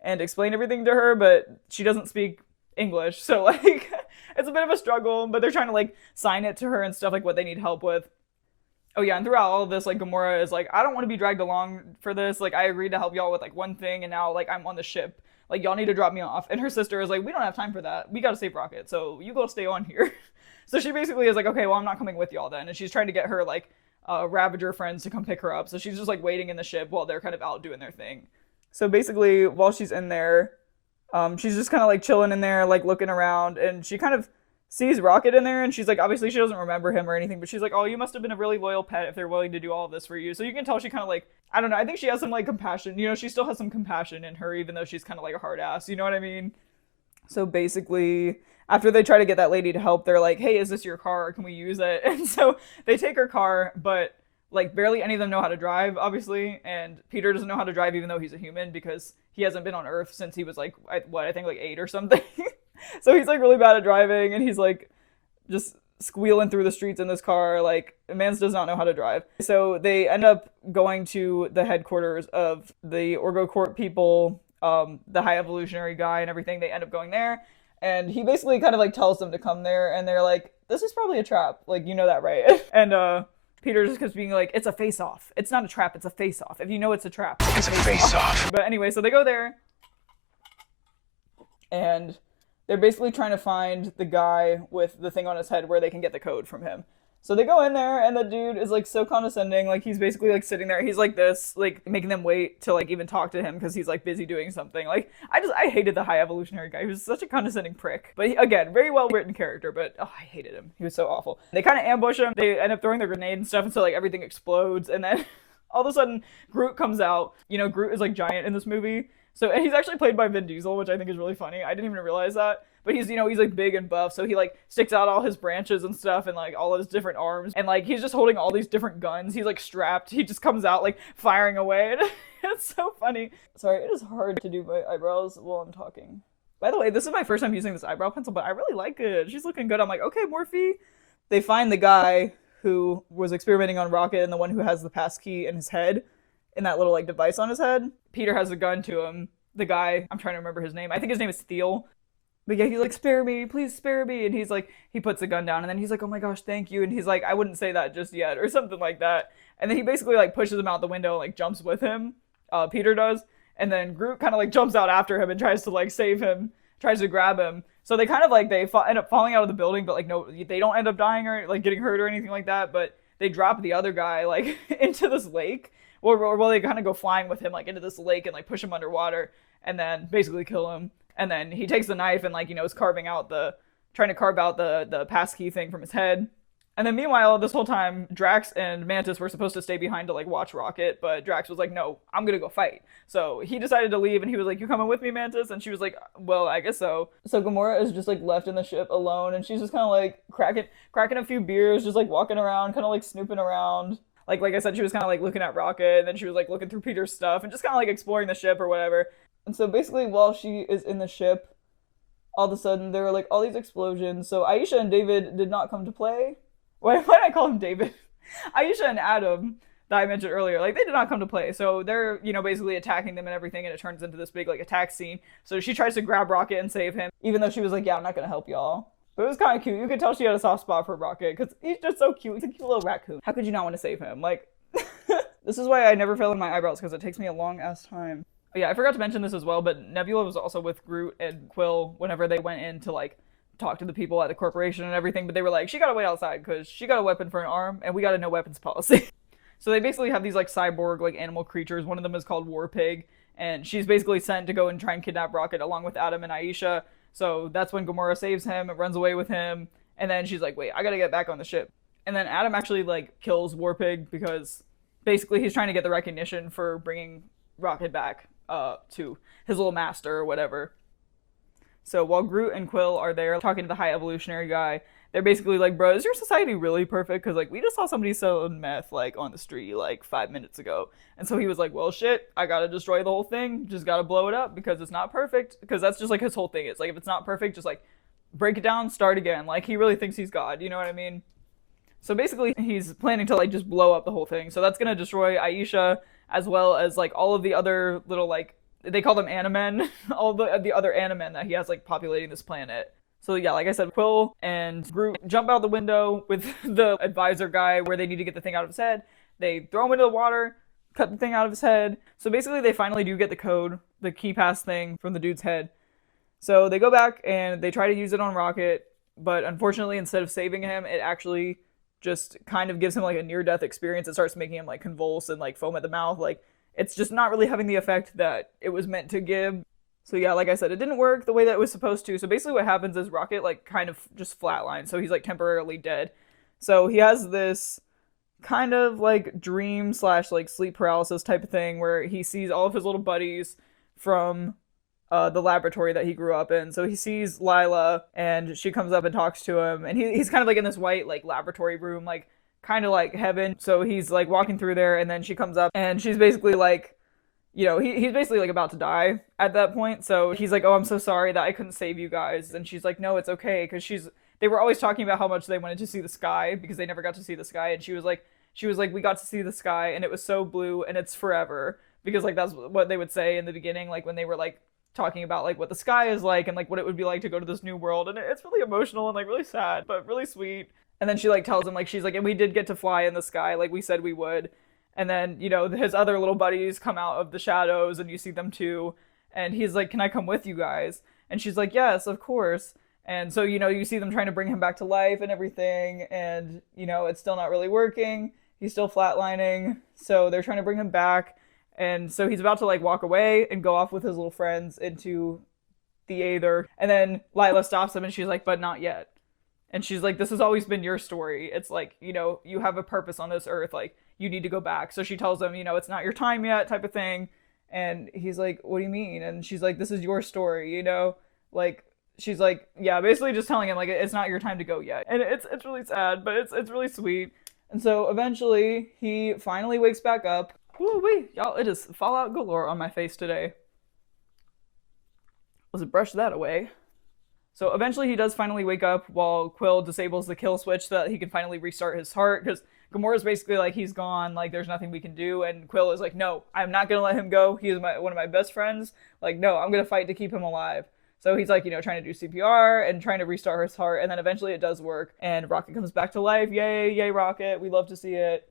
and explain everything to her, but she doesn't speak English. So like it's a bit of a struggle, but they're trying to like sign it to her and stuff like what they need help with. Oh yeah, and throughout all of this, like Gamora is like, I don't want to be dragged along for this. Like I agreed to help y'all with like one thing and now like I'm on the ship. Like, y'all need to drop me off. And her sister is like, we don't have time for that. We gotta save Rocket, so you go stay on here. So she basically is like, okay, well, I'm not coming with y'all then. And she's trying to get her, like, Ravager friends to come pick her up. So she's just, like, waiting in the ship while they're kind of out doing their thing. So basically, while she's in there, she's just kind of, like, chilling in there, like, looking around. And she kind of sees Rocket in there, and she's like, obviously she doesn't remember him or anything, but she's like, oh, you must have been a really loyal pet if they're willing to do all of this for you. So you can tell she kind of like, I don't know, I think she has some like compassion, you know, she still has some compassion in her, even though she's kind of like a hard ass, you know what I mean? So basically, after they try to get that lady to help, they're like, hey, is this your car? Can we use it? And so they take her car, but like barely any of them know how to drive, obviously, and Peter doesn't know how to drive even though he's a human because he hasn't been on Earth since he was like, I think like 8 or something. So he's like really bad at driving and he's like just squealing through the streets in this car. Like, Mance does not know how to drive. So they end up going to the headquarters of the OrgoCorp people, the High Evolutionary guy and everything. They end up going there and he basically kind of like tells them to come there and they're like, this is probably a trap. Like, you know that, right? And Peter just keeps being like, it's a face-off. It's not a trap, it's a face-off. If you know it's a trap, It's a face-off. But anyway, so they go there and they're basically trying to find the guy with the thing on his head where they can get the code from him. So they go in there and the dude is like so condescending. Like he's basically like sitting there. He's like this, like making them wait to like even talk to him because he's like busy doing something. Like I hated the High Evolutionary guy. He was such a condescending prick. But he, again, very well written character, but oh, I hated him. He was so awful. They kind of ambush him. They end up throwing their grenade and stuff, and so like everything explodes. And then all of a sudden Groot comes out. You know, Groot is like giant in this movie. So, and he's actually played by Vin Diesel, which I think is really funny. I didn't even realize that. But he's, you know, he's like big and buff, so he like sticks out all his branches and stuff and like all of his different arms. And like he's just holding all these different guns. He's like strapped. He just comes out like firing away. And it's so funny. Sorry, it is hard to do my eyebrows while I'm talking. By the way, this is my first time using this eyebrow pencil, but I really like it. She's looking good. I'm like, okay, Morphe. They find the guy who was experimenting on Rocket and the one who has the pass key in his head, in that little like device on his head. Peter has a gun to him. The guy, I'm trying to remember his name. I think his name is Thiel. But yeah, he's like, spare me, please spare me. And he's like, he puts the gun down and then he's like, oh my gosh, thank you. And he's like, I wouldn't say that just yet or something like that. And then he basically like pushes him out the window and like jumps with him. Peter does. And then Groot kind of like jumps out after him and tries to like save him, tries to grab him. So they kind of like, they end up falling out of the building, but like no, they don't end up dying or like getting hurt or anything like that. But they drop the other guy like into this lake. Or they kind of go flying with him like into this lake and like push him underwater and then basically kill him. And then he takes the knife and like, you know, is trying to carve out the passkey thing from his head. And then meanwhile, this whole time, Drax and Mantis were supposed to stay behind to like watch Rocket, but Drax was like, no, I'm gonna go fight. So he decided to leave and he was like, you coming with me, Mantis? And she was like, well, I guess so. So Gamora is just like left in the ship alone and she's just kind of like cracking a few beers, just like walking around, kind of like snooping around. Like I said, she was kind of like looking at Rocket and then she was like looking through Peter's stuff and just kind of like exploring the ship or whatever. And so basically while she is in the ship, all of a sudden there were like all these explosions. So Aisha and David did not come to play. Why did I call him David? Aisha and Adam that I mentioned earlier, like they did not come to play. So they're, basically attacking them and everything, and it turns into this big like attack scene. So she tries to grab Rocket and save him, even though she was like, yeah, I'm not gonna help y'all. But it was kind of cute. You could tell she had a soft spot for Rocket because he's just so cute. He's a cute little raccoon. How could you not want to save him? Like, this is why I never fill in my eyebrows, because it takes me a long ass time. But yeah, I forgot to mention this as well, but Nebula was also with Groot and Quill whenever they went in to like talk to the people at the corporation and everything. But they were like, she gotta wait outside because she got a weapon for an arm and we got a no weapons policy. So they basically have these like cyborg like animal creatures. One of them is called War Pig, and she's basically sent to go and try and kidnap Rocket along with Adam and Aisha. So that's when Gamora saves him and runs away with him. And then she's like, wait, I gotta get back on the ship. And then Adam actually like kills War Pig because basically he's trying to get the recognition for bringing Rocket back to his little master or whatever. So while Groot and Quill are there talking to the high evolutionary guy, they're basically like, bro, is your society really perfect? Because like we just saw somebody selling meth like on the street like 5 minutes ago. And so he was like, well, shit, I gotta destroy the whole thing. Just gotta blow it up because it's not perfect. Because that's just like his whole thing. It's like, if it's not perfect, just like break it down, start again. Like he really thinks he's God. You know what I mean? So basically he's planning to like just blow up the whole thing. So that's gonna destroy Aisha as well as like all of the other little like, they call them Animen, all the other Animen that he has like populating this planet. So yeah, like I said, Quill and Groot jump out the window with the advisor guy where they need to get the thing out of his head. They throw him into the water, cut the thing out of his head. So basically they finally do get the code, the key pass thing from the dude's head. So they go back and they try to use it on Rocket, but unfortunately instead of saving him, it actually just kind of gives him like a near-death experience. It starts making him like convulse and like foam at the mouth. Like it's just not really having the effect that it was meant to give. So yeah, like I said, it didn't work the way that it was supposed to. So basically what happens is Rocket like kind of just flatlines. So he's like temporarily dead. So he has this kind of like dream / like sleep paralysis type of thing where he sees all of his little buddies from the laboratory that he grew up in. So he sees Lila and she comes up and talks to him, and he's kind of like in this white like laboratory room, like kind of like heaven. So he's like walking through there, and then she comes up and she's basically like, he's basically like about to die at that point. So he's like, oh, I'm so sorry that I couldn't save you guys. And she's like, no, it's okay. Because they were always talking about how much they wanted to see the sky because they never got to see the sky. And she was like, we got to see the sky and it was so blue and it's forever. Because like, that's what they would say in the beginning, like when they were like talking about like what the sky is like and like what it would be like to go to this new world. And it's really emotional and like really sad, but really sweet. And then she like tells him like, she's like, and we did get to fly in the sky like we said we would. And then, his other little buddies come out of the shadows and you see them too. And he's like, can I come with you guys? And she's like, yes, of course. And so, you see them trying to bring him back to life and everything. And, it's still not really working. He's still flatlining. So they're trying to bring him back. And so he's about to like walk away and go off with his little friends into the Aether. And then Lila stops him and she's like, but not yet. And she's like, this has always been your story. It's like, you have a purpose on this earth. Like, you need to go back. So she tells him, it's not your time yet type of thing. And he's like, what do you mean? And she's like, this is your story, Like, she's like, yeah, basically just telling him, like, it's not your time to go yet. And it's really sad, but it's really sweet. And so eventually he finally wakes back up. Woo-wee, y'all, it is Fallout galore on my face today. Let's brush that away. So eventually he does finally wake up while Quill disables the kill switch so that he can finally restart his heart, because Gamora's basically like, he's gone, like there's nothing we can do, and Quill is like, no, I'm not gonna let him go. He is one of my best friends. Like, no, I'm gonna fight to keep him alive. So he's like, trying to do CPR and trying to restart his heart, and then eventually it does work, and Rocket comes back to life. Yay, yay, Rocket. We love to see it.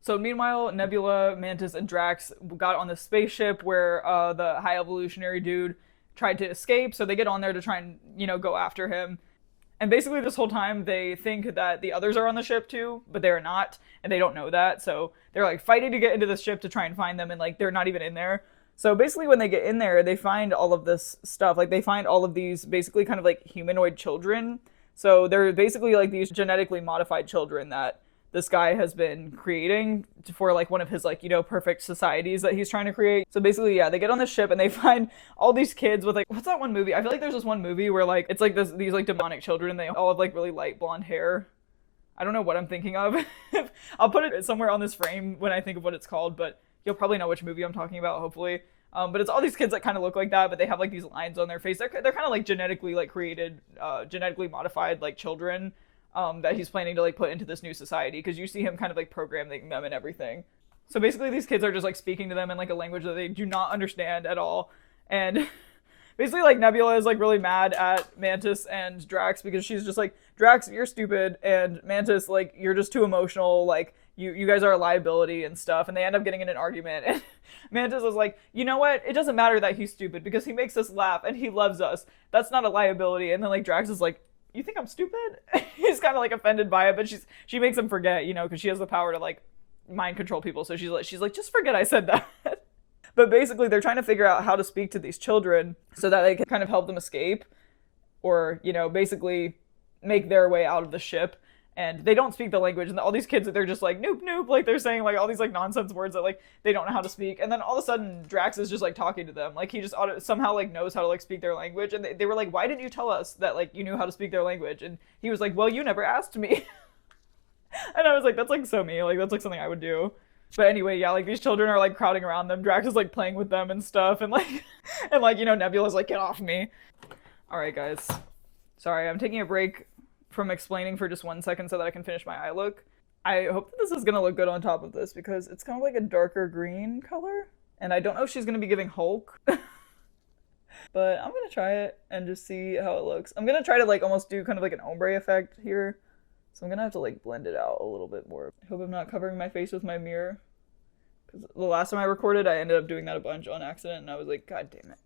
So meanwhile, Nebula, Mantis, and Drax got on the spaceship where the high evolutionary dude tried to escape, so they get on there to try and, go after him. And basically this whole time they think that the others are on the ship too, but they're not, and they don't know that. So they're like fighting to get into the ship to try and find them, and like they're not even in there. So basically when they get in there, they find all of this stuff. Like they find all of these basically kind of like humanoid children. So they're basically like these genetically modified children that this guy has been creating for like one of his like, perfect societies that he's trying to create. So basically, yeah, they get on the ship and they find all these kids with like, what's that one movie? I feel like there's this one movie where like, it's like these like demonic children and they all have like really light blonde hair. I don't know what I'm thinking of. I'll put it somewhere on this frame when I think of what it's called, but you'll probably know which movie I'm talking about, hopefully. But it's all these kids that kind of look like that, but they have like these lines on their face. They're kind of like genetically like created, genetically modified like children that he's planning to like put into this new society, because you see him kind of like programming them and everything. So basically these kids are just like speaking to them in like a language that they do not understand at all. And basically like Nebula is like really mad at Mantis and Drax because she's just like, Drax, you're stupid, and Mantis, like, you're just too emotional, like you guys are a liability and stuff. And they end up getting in an argument, and Mantis is like, you know what, it doesn't matter that he's stupid because he makes us laugh and he loves us. That's not a liability. And then like Drax is like, you think I'm stupid? He's kind of like offended by it, but she makes him forget, you know, because she has the power to like mind control people. So she's like, just forget I said that. But basically they're trying to figure out how to speak to these children so that they can kind of help them escape, or, you know, basically make their way out of the ship. And they don't speak the language, and all these kids, they're just like, nope, nope, like they're saying like all these like nonsense words that like they don't know how to speak. And then all of a sudden Drax is just like talking to them, like he just somehow like knows how to like speak their language. And they were like, why didn't you tell us that like you knew how to speak their language? And he was like, well, you never asked me. And I was like, that's like so me, like that's like something I would do. But anyway, yeah, like these children are like crowding around them. Drax is like playing with them and stuff, and like and like, you know, Nebula's like, get off me. All right, guys, sorry, I'm taking a break from explaining for just 1 second so that I can finish my eye look. I hope that this is gonna look good on top of this because it's kind of like a darker green color, and I don't know if she's gonna be giving Hulk. But I'm gonna try it and just see how it looks. I'm gonna try to like almost do kind of like an ombre effect here, so I'm gonna have to like blend it out a little bit more. I hope I'm not covering my face with my mirror, because the last time I recorded I ended up doing that a bunch on accident, and I was like, god damn it.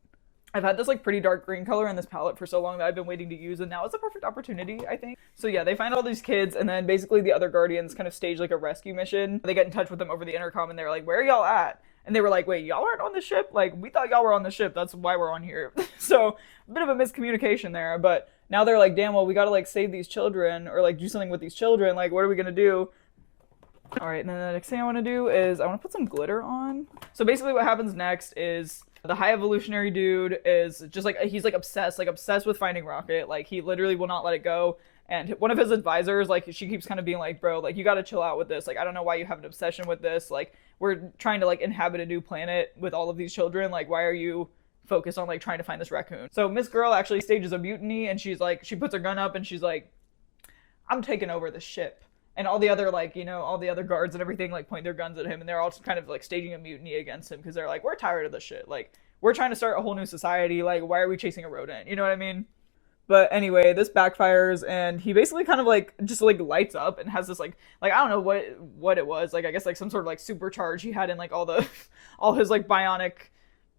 I've had this like pretty dark green color in this palette for so long that I've been waiting to use, and now it's a perfect opportunity, I think. So yeah, they find all these kids, and then basically the other Guardians kind of stage like a rescue mission. They get in touch with them over the intercom, and they're like, where are y'all at? And they were like, wait, y'all aren't on the ship? Like, we thought y'all were on the ship, that's why we're on here. So, a bit of a miscommunication there, but now they're like, damn, well, we gotta like save these children, or like do something with these children, like what are we gonna do? Alright, and then the next thing I want to do is I want to put some glitter on. So basically what happens next is the high evolutionary dude is just like, he's like obsessed with finding Rocket. Like he literally will not let it go. And one of his advisors, like she keeps kind of being like, bro, like you gotta chill out with this. Like I don't know why you have an obsession with this. Like we're trying to like inhabit a new planet with all of these children. Like why are you focused on like trying to find this raccoon? So Miss Girl actually stages a mutiny, and she's like, she puts her gun up and she's like, I'm taking over the ship. And all the other, like, you know, all the other guards and everything, like, point their guns at him. And they're all kind of, like, staging a mutiny against him. Because they're like, we're tired of this shit. Like, we're trying to start a whole new society. Like, why are we chasing a rodent? You know what I mean? But anyway, this backfires. And he basically kind of, like, just, like, lights up. And has this, like I don't know what it was. Like, I guess, like, some sort of, like, supercharge he had in, like, all his, like, bionic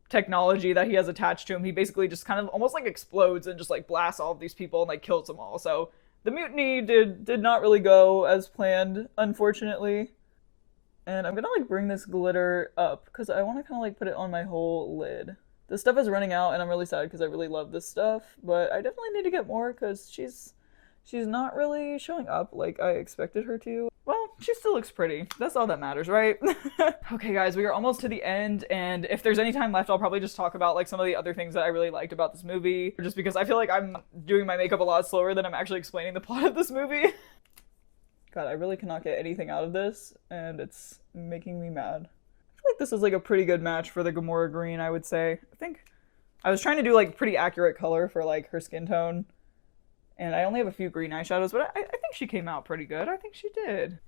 technology that he has attached to him. He basically just kind of almost, like, explodes and just, like, blasts all of these people and, like, kills them all. So the mutiny did not really go as planned, unfortunately. And I'm gonna like bring this glitter up because I want to kind of like put it on my whole lid. This stuff is running out, and I'm really sad because I really love this stuff, but I definitely need to get more because she's not really showing up like I expected her to. Well, she still looks pretty. That's all that matters, right? Okay, guys, we are almost to the end, and if there's any time left, I'll probably just talk about like some of the other things that I really liked about this movie, just because I feel like I'm doing my makeup a lot slower than I'm actually explaining the plot of this movie. God, I really cannot get anything out of this, and it's making me mad. I feel like this is like a pretty good match for the Gamora green, I would say. I think I was trying to do like pretty accurate color for like her skin tone, and I only have a few green eyeshadows, but I think she came out pretty good. I think she did.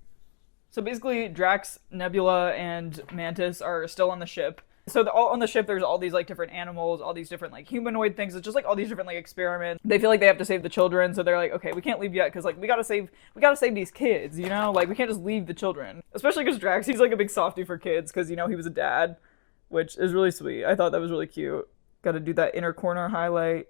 So basically, Drax, Nebula, and Mantis are still on the ship. So on the ship, there's all these like different animals, all these different like humanoid things. It's just like all these different like experiments. They feel like they have to save the children, so they're like, okay, we can't leave yet because like we gotta save these kids, you know? Like we can't just leave the children. Especially because Drax, he's like a big softie for kids because you know he was a dad, which is really sweet. I thought that was really cute. Got to do that inner corner highlight.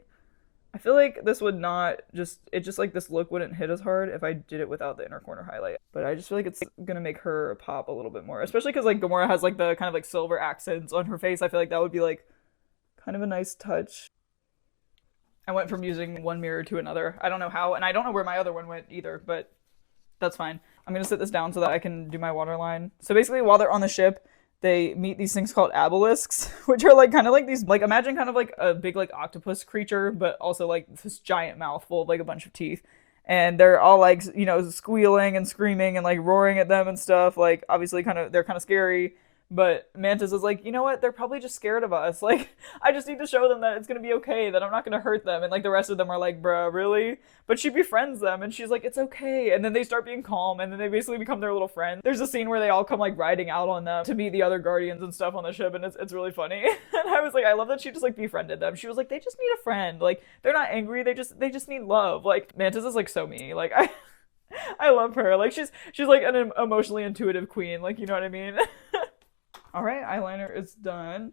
I feel like this would not just like this look wouldn't hit as hard if I did it without the inner corner highlight. But I just feel like it's gonna make her pop a little bit more, especially because like Gamora has like the kind of like silver accents on her face. I feel like that would be like kind of a nice touch. I went from using one mirror to another. I don't know how, and I don't know where my other one went either, but that's fine. I'm gonna sit this down so that I can do my waterline. So basically, while they're on the ship, they meet these things called obelisks, which are like kind of like these, like imagine kind of like a big like octopus creature, but also like this giant mouth full of like a bunch of teeth. And they're all like, you know, squealing and screaming and like roaring at them and stuff. Like obviously they're kind of scary, But Mantis is like, you know what? They're probably just scared of us. Like, I just need to show them that it's gonna be okay, that I'm not gonna hurt them. And like the rest of them are like, bruh, really? But she befriends them and she's like, it's okay. And then they start being calm and then they basically become their little friends. There's a scene where they all come like riding out on them to meet the other guardians and stuff on the ship, and it's really funny. And I was like, I love that she just like befriended them. She was like, they just need a friend. Like, they're not angry, they just need love. Like, Mantis is like so me. Like, I love her. Like, she's like an emotionally intuitive queen. Like, you know what I mean? All right, eyeliner is done.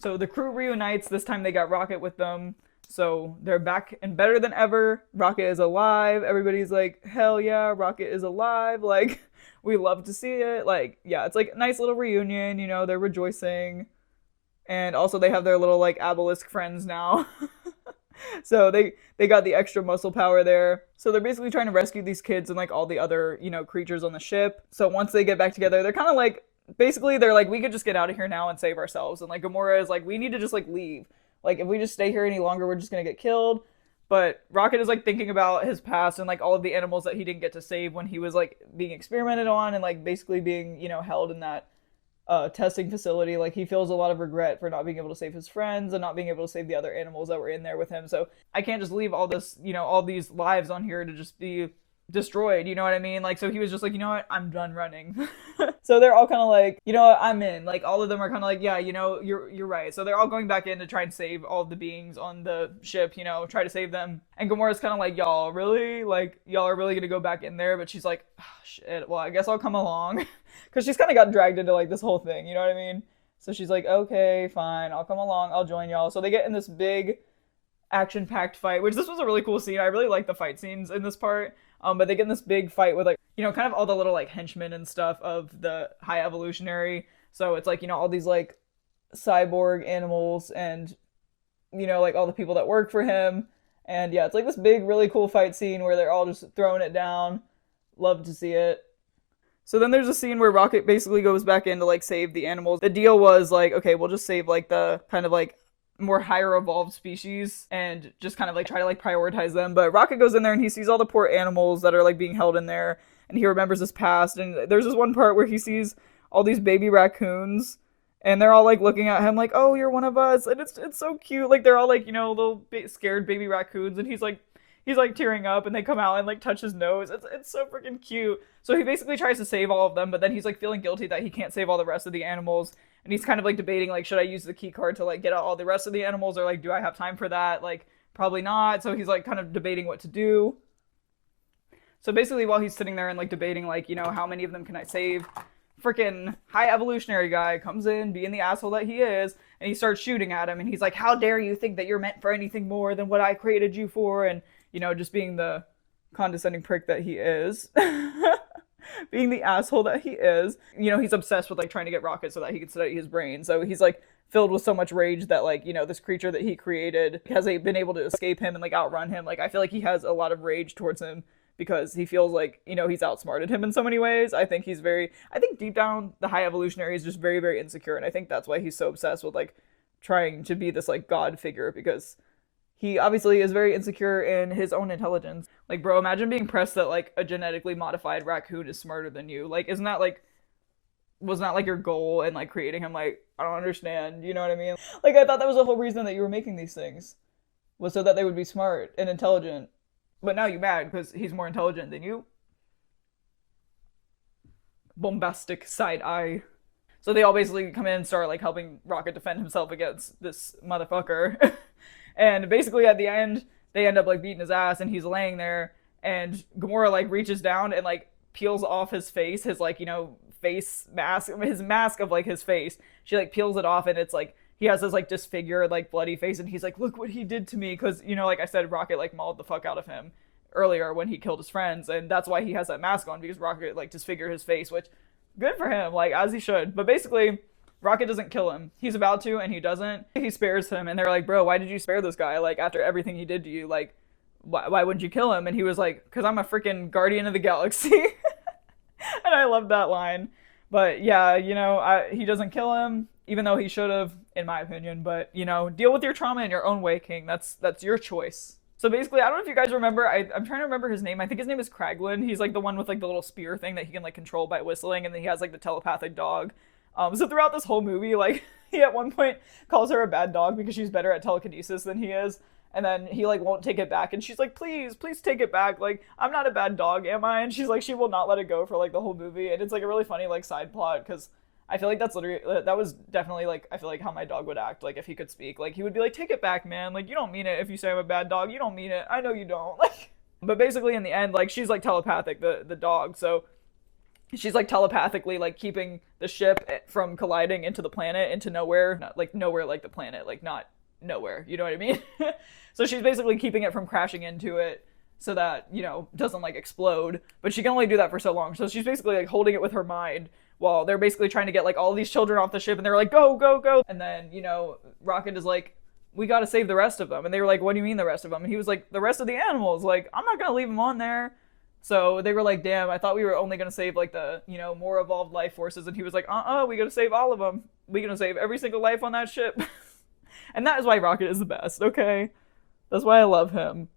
So the crew reunites. This time they got Rocket with them. So they're back and better than ever. Rocket is alive. Everybody's like, hell yeah, Rocket is alive. Like, we love to see it. Like, yeah, it's like a nice little reunion. You know, they're rejoicing. And also they have their little like obelisk friends now. So they got the extra muscle power there. So they're basically trying to rescue these kids and like all the other, you know, creatures on the ship. So once they get back together, they're kind of like, basically they're like, we could just get out of here now and save ourselves. And like Gamora is like, we need to just like leave. Like, if we just stay here any longer, we're just gonna get killed. But Rocket is like thinking about his past and like all of the animals that he didn't get to save when he was like being experimented on and like basically being, you know, held in that testing facility. Like, he feels a lot of regret for not being able to save his friends and not being able to save the other animals that were in there with him. So I can't just leave all this, you know, all these lives on here to just be destroyed, you know what I mean? Like, so he was just like, you know what, I'm done running. So they're all kind of like, you know what, I'm in. Like, all of them are kind of like, yeah, you know, you're right. So they're all going back in to try and save all of the beings on the ship, you know, try to save them. And Gamora's kind of like, y'all really? Like, y'all are really gonna go back in there? But she's like, oh, shit, well, I guess I'll come along. Because she's kind of got dragged into like this whole thing, you know what I mean? So she's like, okay, fine, I'll come along, I'll join y'all. So they get in this big action-packed fight, which this was a really cool scene. I really like the fight scenes in this part. But they get in this big fight with, like, you know, kind of all the little, like, henchmen and stuff of the High Evolutionary. So it's, like, you know, all these, like, cyborg animals and, you know, like, all the people that work for him. And, yeah, it's, like, this big, really cool fight scene where they're all just throwing it down. Love to see it. So then there's a scene where Rocket basically goes back in to, like, save the animals. The deal was, like, okay, we'll just save, like, the kind of, like, more higher evolved species and just kind of like try to like prioritize them. But Rocket goes in there and he sees all the poor animals that are like being held in there, and he remembers his past. And there's this one part where he sees all these baby raccoons and they're all like looking at him like, oh, you're one of us. And it's so cute. Like, they're all like, you know, little scared baby raccoons, and he's like tearing up, and they come out and like touch his nose. It's so freaking cute. So he basically tries to save all of them, but then he's like feeling guilty that he can't save all the rest of the animals. And he's kind of like debating, like, should I use the key card to like get out all the rest of the animals, or like, do I have time for that? Like, probably not. So he's like kind of debating what to do. So basically, while he's sitting there and like debating, like, you know, how many of them can I save, freaking High Evolutionary guy comes in, being the asshole that he is, and he starts shooting at him. And he's like, how dare you think that you're meant for anything more than what I created you for? And, you know, just being the condescending prick that he is. Being the asshole that he is. You know, he's obsessed with like trying to get Rocket so that he can study his brain. So he's like filled with so much rage that, like, you know, this creature that he created hasn't been able to escape him and like outrun him. Like, I feel like he has a lot of rage towards him because he feels like, you know, he's outsmarted him in so many ways. I think deep down the High Evolutionary is just very, very insecure, and I think that's why he's so obsessed with like trying to be this like god figure, because he obviously is very insecure in his own intelligence. Like, bro, imagine being pressed that, like, a genetically modified raccoon is smarter than you. Like, isn't that, like, was not, like, your goal in, like, creating him? Like, I don't understand, you know what I mean? Like, I thought that was the whole reason that you were making these things, was so that they would be smart and intelligent. But now you're mad because he's more intelligent than you. Bombastic side eye. So they all basically come in and start, like, helping Rocket defend himself against this motherfucker. And basically at the end, they end up like beating his ass, and he's laying there, and Gamora like reaches down and like peels off his face, his like, you know, face mask, his mask of like his face. She like peels it off, and it's like he has this like disfigured like bloody face, and he's like, look what he did to me, because, you know, like I said, Rocket like mauled the fuck out of him earlier when he killed his friends, and that's why he has that mask on, because Rocket like disfigured his face, which good for him, like, as he should. But basically Rocket doesn't kill him. He's about to, and he doesn't. He spares him, and they're like, bro, why did you spare this guy? Like, after everything he did to you, like, why wouldn't you kill him? And he was like, because I'm a freaking guardian of the galaxy. And I love that line. But yeah, you know, he doesn't kill him, even though he should have, in my opinion. But, you know, deal with your trauma in your own way, King. That's your choice. So basically, I don't know if you guys remember, I'm trying to remember his name. I think his name is Kraglin. He's like the one with like the little spear thing that he can like control by whistling, and then he has like the telepathic dog. So throughout this whole movie, like, he at one point calls her a bad dog because she's better at telekinesis than he is. And then he like won't take it back, and she's like, please take it back, like, I'm not a bad dog, am I? And she's like, she will not let it go for like the whole movie. And it's like a really funny like side plot, because I feel like that's literally, that was definitely like, I feel like how my dog would act, like if he could speak. Like he would be like, take it back, man, like you don't mean it. If you say I'm a bad dog, you don't mean it. I know you don't. Like, but basically in the end, like, she's like telepathic, the dog, so she's like telepathically like keeping the ship from colliding into the planet, into nowhere, not like nowhere like the planet, like not nowhere, you know what I mean? So she's basically keeping it from crashing into it so that, you know, doesn't like explode, but she can only do that for so long. So she's basically like holding it with her mind while they're basically trying to get like all these children off the ship, and they're like, go, go, go. And then, you know, Rocket is like, we gotta save the rest of them. And they were like, what do you mean the rest of them? And he was like, the rest of the animals, like, I'm not gonna leave them on there. So they were like, damn, I thought we were only gonna save like the, you know, more evolved life forces. And he was like, we gotta save all of them. We gonna save every single life on that ship. And that is why Rocket is the best, okay? That's why I love him.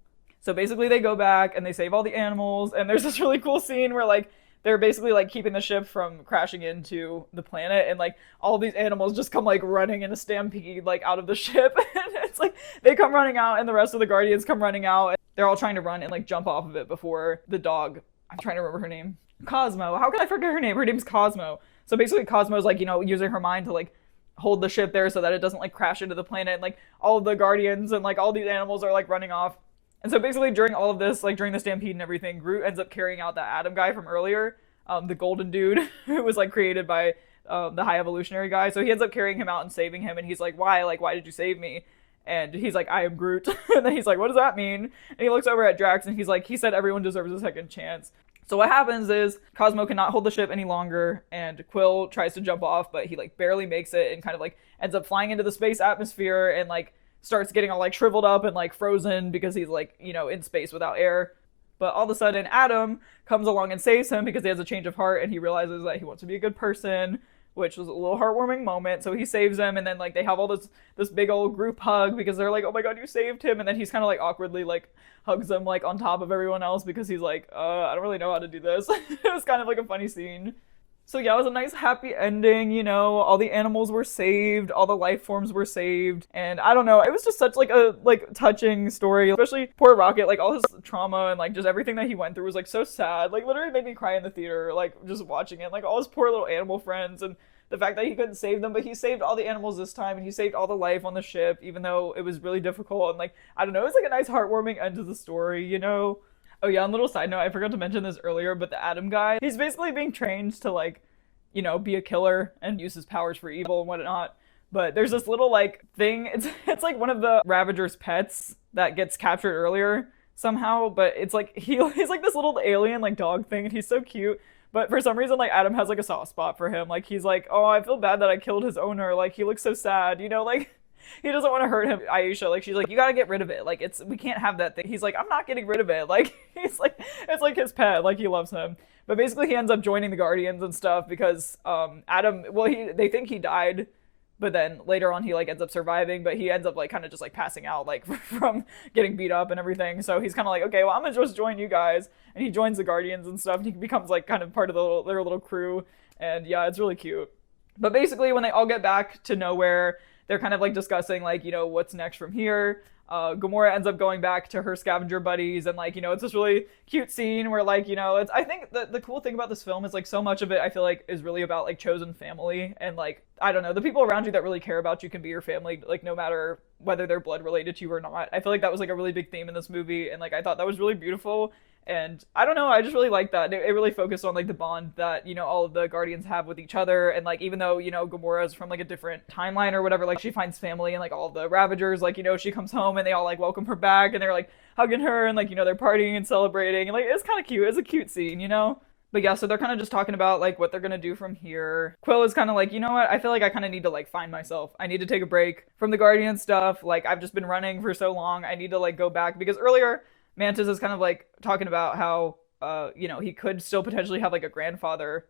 So basically they go back and they save all the animals, and there's this really cool scene where like they're basically like keeping the ship from crashing into the planet, and like all these animals just come like running in a stampede like out of the ship. And it's like they come running out, and the rest of the Guardians come running out, and they're all trying to run and like jump off of it before the dog, I'm trying to remember her name, Cosmo. How can I forget her name? Her name's Cosmo. So basically Cosmo's like, you know, using her mind to like hold the ship there so that it doesn't like crash into the planet, and like all of the Guardians and like all these animals are like running off. And so basically during all of this, like during the stampede and everything, Groot ends up carrying out that Adam guy from earlier, the golden dude who was like created by the high evolutionary guy. So he ends up carrying him out and saving him, and he's like, why? Like, why did you save me? And he's like, I am Groot. And then he's like, what does that mean? And he looks over at Drax, and he's like, he said everyone deserves a second chance. So what happens is Cosmo cannot hold the ship any longer, and Quill tries to jump off, but he like barely makes it and kind of like ends up flying into the space atmosphere and like starts getting all like shriveled up and like frozen because he's like, you know, in space without air. But all of a sudden Adam comes along and saves him because he has a change of heart, and he realizes that he wants to be a good person, which was a little heartwarming moment. So he saves him, and then like they have all this big old group hug because they're like, oh my god, you saved him. And then he's kind of like awkwardly like hugs them like on top of everyone else because he's like, I don't really know how to do this. It was kind of like a funny scene. So yeah, it was a nice happy ending, you know, all the animals were saved, all the life forms were saved, and I don't know, it was just such like a like touching story, especially poor Rocket, like all his trauma and like just everything that he went through was like so sad, like literally made me cry in the theater, like just watching it, like all his poor little animal friends, and the fact that he couldn't save them, but he saved all the animals this time, and he saved all the life on the ship, even though it was really difficult, and like, I don't know, it was like a nice heartwarming end to the story, you know? Oh yeah, and little side note, I forgot to mention this earlier, but the Adam guy, he's basically being trained to like, you know, be a killer and use his powers for evil and whatnot. But there's this little like thing, it's like one of the Ravager's pets that gets captured earlier somehow, but it's like he's like this little alien like dog thing, and he's so cute. But for some reason, like Adam has like a soft spot for him. Like he's like, oh, I feel bad that I killed his owner. Like he looks so sad, you know, like he doesn't want to hurt him. Aisha, like she's like, you gotta get rid of it. Like we can't have that thing. He's like, I'm not getting rid of it. Like he's like, it's like his pet. Like he loves him. But basically he ends up joining the Guardians and stuff because Adam, well, they think he died, but then later on he like ends up surviving, but he ends up like kind of just like passing out like from getting beat up and everything. So he's kind of like, okay, well, I'm gonna just join you guys, and he joins the Guardians and stuff, and he becomes like kind of part of their little crew, and yeah, it's really cute. But basically when they all get back to nowhere, they're kind of like discussing like, you know, what's next from here. Gamora ends up going back to her scavenger buddies, and like, you know, it's this really cute scene where like, you know, it's, I think the cool thing about this film is like so much of it I feel like is really about like chosen family, and like, I don't know, the people around you that really care about you can be your family, like no matter whether they're blood related to you or not. I feel like that was like a really big theme in this movie, and like I thought that was really beautiful. And I don't know, I just really like that. It really focused on like the bond that, you know, all of the Guardians have with each other, and like even though, you know, Gamora's from like a different timeline or whatever, like she finds family, and like all of the Ravagers, like, you know, she comes home and they all like welcome her back, and they're like hugging her, and like, you know, they're partying and celebrating, and like it's kind of cute. It's a cute scene, you know? But yeah, so they're kind of just talking about like what they're gonna do from here. Quill is kind of like, you know what, I feel like I kind of need to like find myself. I need to take a break from the Guardian stuff. Like I've just been running for so long. I need to like go back, because earlier Mantis is kind of like talking about how you know, he could still potentially have like a grandfather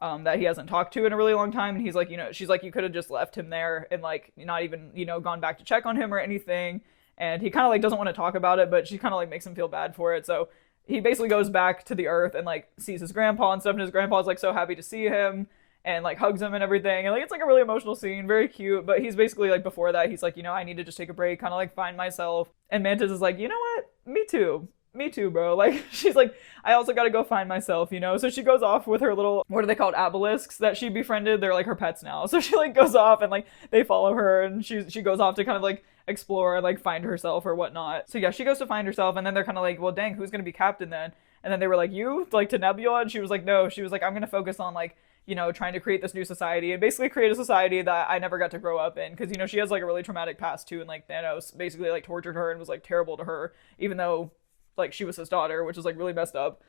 that he hasn't talked to in a really long time, and he's like, you know, she's like, you could have just left him there and like not even, you know, gone back to check on him or anything. And he kind of like doesn't want to talk about it, but she kind of like makes him feel bad for it. So he basically goes back to the Earth and like sees his grandpa and stuff, and his grandpa's like so happy to see him, and like hugs him and everything. And like it's like a really emotional scene, very cute. But he's basically like before that, he's like, you know, I need to just take a break, kind of like find myself. And Mantis is like, you know what? Me too. Me too, bro. Like she's like, I also gotta go find myself, you know? So she goes off with her little, what are they called? Obelisks that she befriended. They're like her pets now. So she like goes off and like they follow her and she goes off to kind of like explore and like find herself or whatnot. So yeah, she goes to find herself and then they're kind of like, well, dang, who's gonna be captain then? And then they were like, you? Like to Nebula? And she was like, no. She was like, I'm gonna focus on like, you know, trying to create this new society and basically create a society that I never got to grow up in. Because, you know, she has like a really traumatic past too. And like Thanos basically like tortured her and was like terrible to her, even though like she was his daughter, which is like really messed up.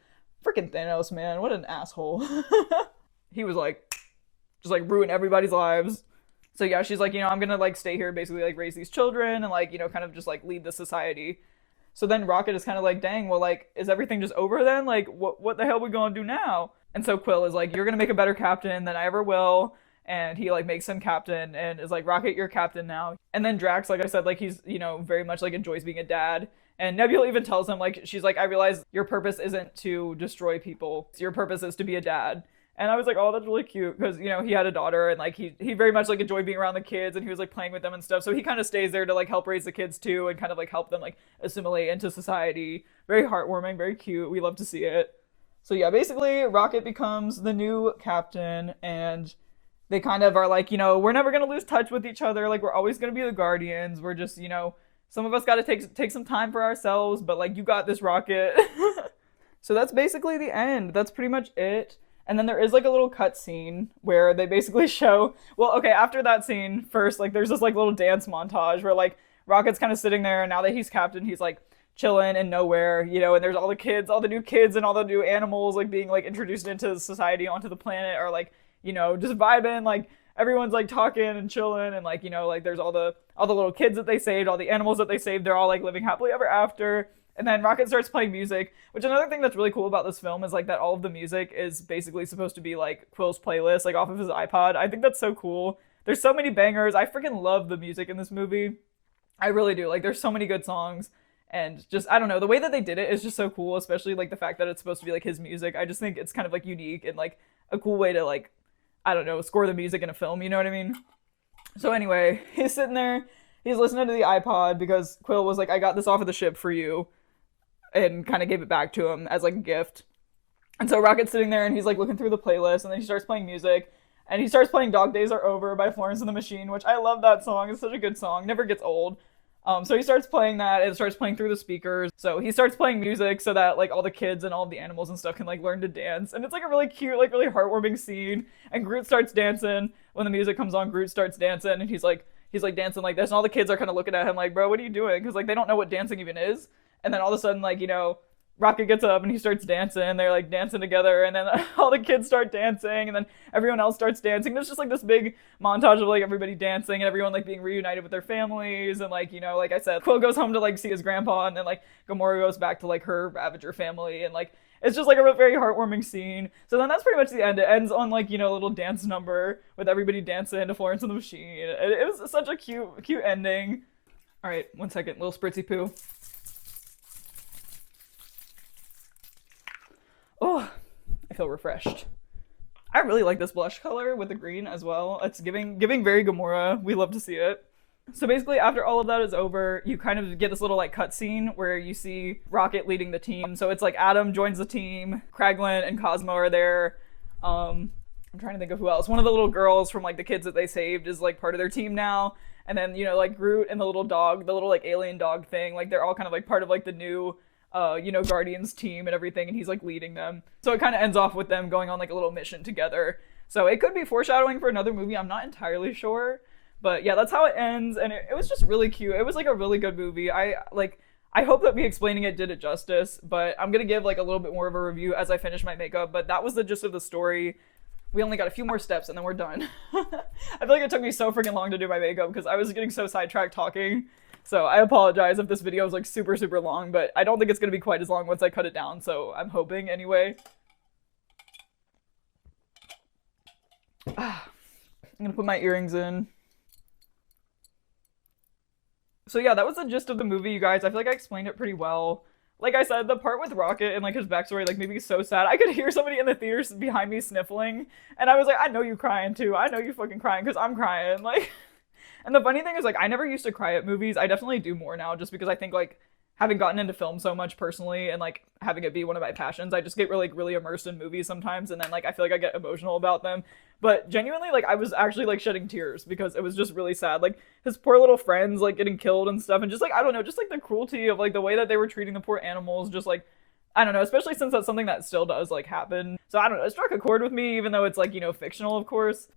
Freaking Thanos, man. What an asshole. He was like, just like ruin everybody's lives. So yeah, she's like, you know, I'm gonna like stay here, basically like raise these children and like, you know, kind of just like lead the society. So then Rocket is kind of like, dang, well, like, is everything just over then? Like, what the hell are we gonna do now? And so Quill is like, you're gonna make a better captain than I ever will. And he like makes him captain and is like, Rocket, you're captain now. And then Drax, like I said, like he's, you know, very much like enjoys being a dad. And Nebula even tells him, like, she's like, I realize your purpose isn't to destroy people. Your purpose is to be a dad. And I was like, oh, that's really cute. Because, you know, he had a daughter and like he very much like enjoyed being around the kids and he was like playing with them and stuff. So he kind of stays there to like help raise the kids too and kind of like help them like assimilate into society. Very heartwarming, very cute. We love to see it. So yeah, basically Rocket becomes the new captain and they kind of are like, you know, we're never going to lose touch with each other. Like we're always going to be the Guardians. We're just, you know, some of us got to take some time for ourselves, but like you got this, Rocket. So that's basically the end. That's pretty much it. And then there is like a little cut scene where they basically show, well, okay, after that scene, first, like there's this like little dance montage where like Rocket's kind of sitting there and now that he's captain, he's like chilling in nowhere, you know, and there's all the kids, all the new kids and all the new animals like being like introduced into society onto the planet or like, you know, just vibing, like everyone's like talking and chilling and like, you know, like there's all the little kids that they saved, all the animals that they saved, they're all like living happily ever after. And then Rocket starts playing music, which another thing that's really cool about this film is like that all of the music is basically supposed to be like Quill's playlist, like off of his iPod. I think that's so cool. There's so many bangers. I freaking love the music in this movie. I really do. Like there's so many good songs and just, I don't know, the way that they did it is just so cool, especially like the fact that it's supposed to be like his music. I just think it's kind of like unique and like a cool way to like, I don't know, score the music in a film, you know what I mean? So anyway, he's sitting there, he's listening to the iPod because Quill was like, I got this off of the ship for you. And kind of gave it back to him as like a gift. And so Rocket's sitting there and he's like looking through the playlist and then he starts playing music and he starts playing Dog Days Are Over by Florence and the Machine, which I love that song. It's such a good song. Never gets old. So he starts playing that and it starts playing through the speakers. So he starts playing music so that like all the kids and all the animals and stuff can like learn to dance. And it's like a really cute, like really heartwarming scene. And Groot starts dancing. When the music comes on, Groot starts dancing and he's like dancing like this. And all the kids are kind of looking at him like, bro, what are you doing? Because like they don't know what dancing even is. And then all of a sudden, like, you know, Rocket gets up and he starts dancing. They're like dancing together. And then all the kids start dancing. And then everyone else starts dancing. There's just like this big montage of like everybody dancing and everyone like being reunited with their families. And like, you know, like I said, Quill goes home to like see his grandpa. And then like Gamora goes back to like her Ravager family. And like, it's just like a very heartwarming scene. So then that's pretty much the end. It ends on like, you know, a little dance number with everybody dancing to Florence and the Machine. It was such a cute ending. All right, 1 second, little spritzy poo. Oh, I feel refreshed. I really like this blush color with the green as well. It's giving very Gamora. We love to see it. So basically, after all of that is over, you kind of get this little like cutscene where you see Rocket leading the team. So it's like Adam joins the team, Kraglin and Cosmo are there. I'm trying to think of who else. One of the little girls from like the kids that they saved is like part of their team now. And then, you know, like Groot and the little dog, the little like alien dog thing, like they're all kind of like part of like the new you know, Guardians team and everything, and he's like leading them. So it kind of ends off with them going on like a little mission together. So it could be foreshadowing for another movie. I'm not entirely sure, but yeah, that's how it ends. And it was just really cute. It was like a really good movie. I hope that me explaining it did it justice, but I'm gonna give like a little bit more of a review as I finish my makeup. But that was the gist of the story. We only got a few more steps and then we're done. I feel like it took me so freaking long to do my makeup because I was getting so sidetracked talking. So I apologize if this video is like super long, but I don't think it's going to be quite as long once I cut it down, so I'm hoping anyway. I'm going to put my earrings in. So yeah, that was the gist of the movie, you guys. I feel like I explained it pretty well. Like I said, the part with Rocket and like his backstory like made me so sad. I could hear somebody in the theaters behind me sniffling, and I was like, I know you crying too. I know you fucking crying because I'm crying. Like, and the funny thing is like I never used to cry at movies. I definitely do more now, just because I think like having gotten into film so much personally and like having it be one of my passions, I just get really immersed in movies sometimes, and then like I feel like I get emotional about them. But genuinely, like I was actually like shedding tears because it was just really sad. Like his poor little friends like getting killed and stuff, and just like I don't know, just like the cruelty of like the way that they were treating the poor animals, just like I don't know, especially since that's something that still does like happen. So I don't know, it struck a chord with me, even though it's like, you know, fictional, of course.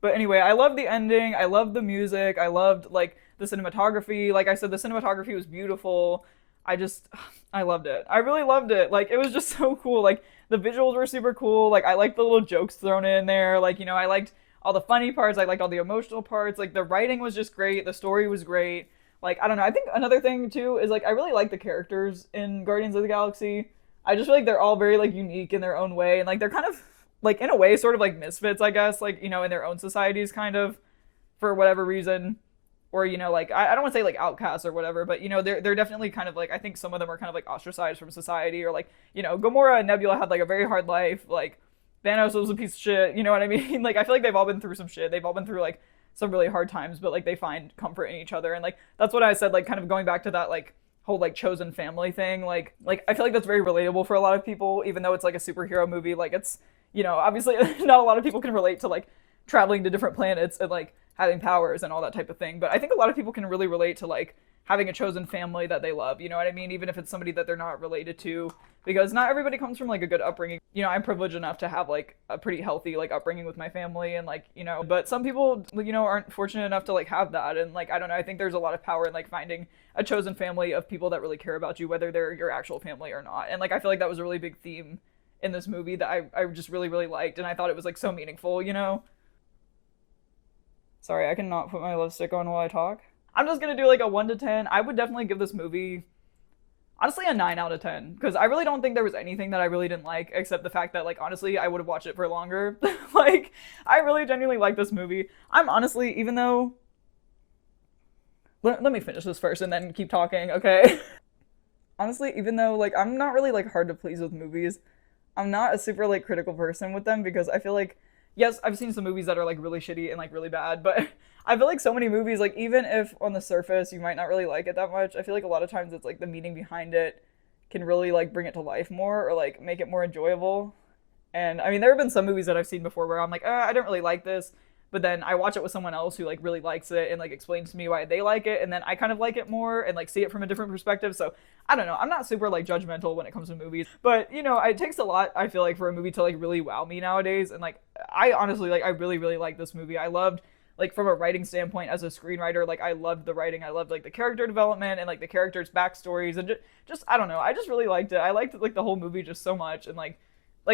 But anyway, I loved the ending. I loved the music. I loved like the cinematography. Like I said, the cinematography was beautiful. I just, I loved it. I really loved it. Like it was just so cool. Like the visuals were super cool. Like I liked the little jokes thrown in there. Like, you know, I liked all the funny parts. I liked all the emotional parts. Like the writing was just great. The story was great. Like, I don't know. I think another thing too is like I really like the characters in Guardians of the Galaxy. I just feel like they're all very like unique in their own way, and like they're kind of like in a way sort of like misfits, I guess, like, you know, in their own societies kind of for whatever reason. Or, you know, like I don't want to say like outcasts or whatever, but you know, they're definitely kind of like I think some of them are kind of like ostracized from society, or like, you know, Gamora and Nebula had like a very hard life, like Thanos was a piece of shit, you know what I mean? Like I feel like they've all been through some shit. They've all been through like some really hard times, but like they find comfort in each other. And like that's what I said, like kind of going back to that like whole like chosen family thing. Like I feel like that's very relatable for a lot of people, even though it's like a superhero movie. Like it's, you know, obviously not a lot of people can relate to like traveling to different planets and like having powers and all that type of thing. But I think a lot of people can really relate to like having a chosen family that they love, you know what I mean? Even if it's somebody that they're not related to, because not everybody comes from like a good upbringing. You know, I'm privileged enough to have like a pretty healthy like upbringing with my family, and like, you know, but some people, you know, aren't fortunate enough to like have that. And like, I don't know, I think there's a lot of power in like finding a chosen family of people that really care about you, whether they're your actual family or not. And like, I feel like that was a really big theme in this movie that I just really liked, and I thought it was like so meaningful, you know? Sorry, I cannot put my lipstick on while I talk. I'm just gonna do like a 1 to 10. I would definitely give this movie, honestly, a 9 out of 10. Because I really don't think there was anything that I really didn't like, except the fact that, like, honestly, I would have watched it for longer. Like, I really genuinely like this movie. I'm honestly, even though... Let me finish this first and then keep talking, okay? Honestly, even though, like, I'm not really, like, hard to please with movies, I'm not a super, like, critical person with them, because I feel like, yes, I've seen some movies that are like really shitty and like really bad, but I feel like so many movies, like even if on the surface you might not really like it that much, I feel like a lot of times it's like the meaning behind it can really like bring it to life more, or like make it more enjoyable. And I mean, there have been some movies that I've seen before where I'm like, I don't really like this, but then I watch it with someone else who like really likes it and like explains to me why they like it, and then I kind of like it more and like see it from a different perspective. So I don't know, I'm not super like judgmental when it comes to movies, but you know, it takes a lot, I feel like, for a movie to like really wow me nowadays. And like I honestly, like, I really like this movie. I loved, like, from a writing standpoint, as a screenwriter, like I loved the writing. I loved like the character development and like the characters' backstories, and just I don't know, I just really liked it. I liked like the whole movie just so much. And like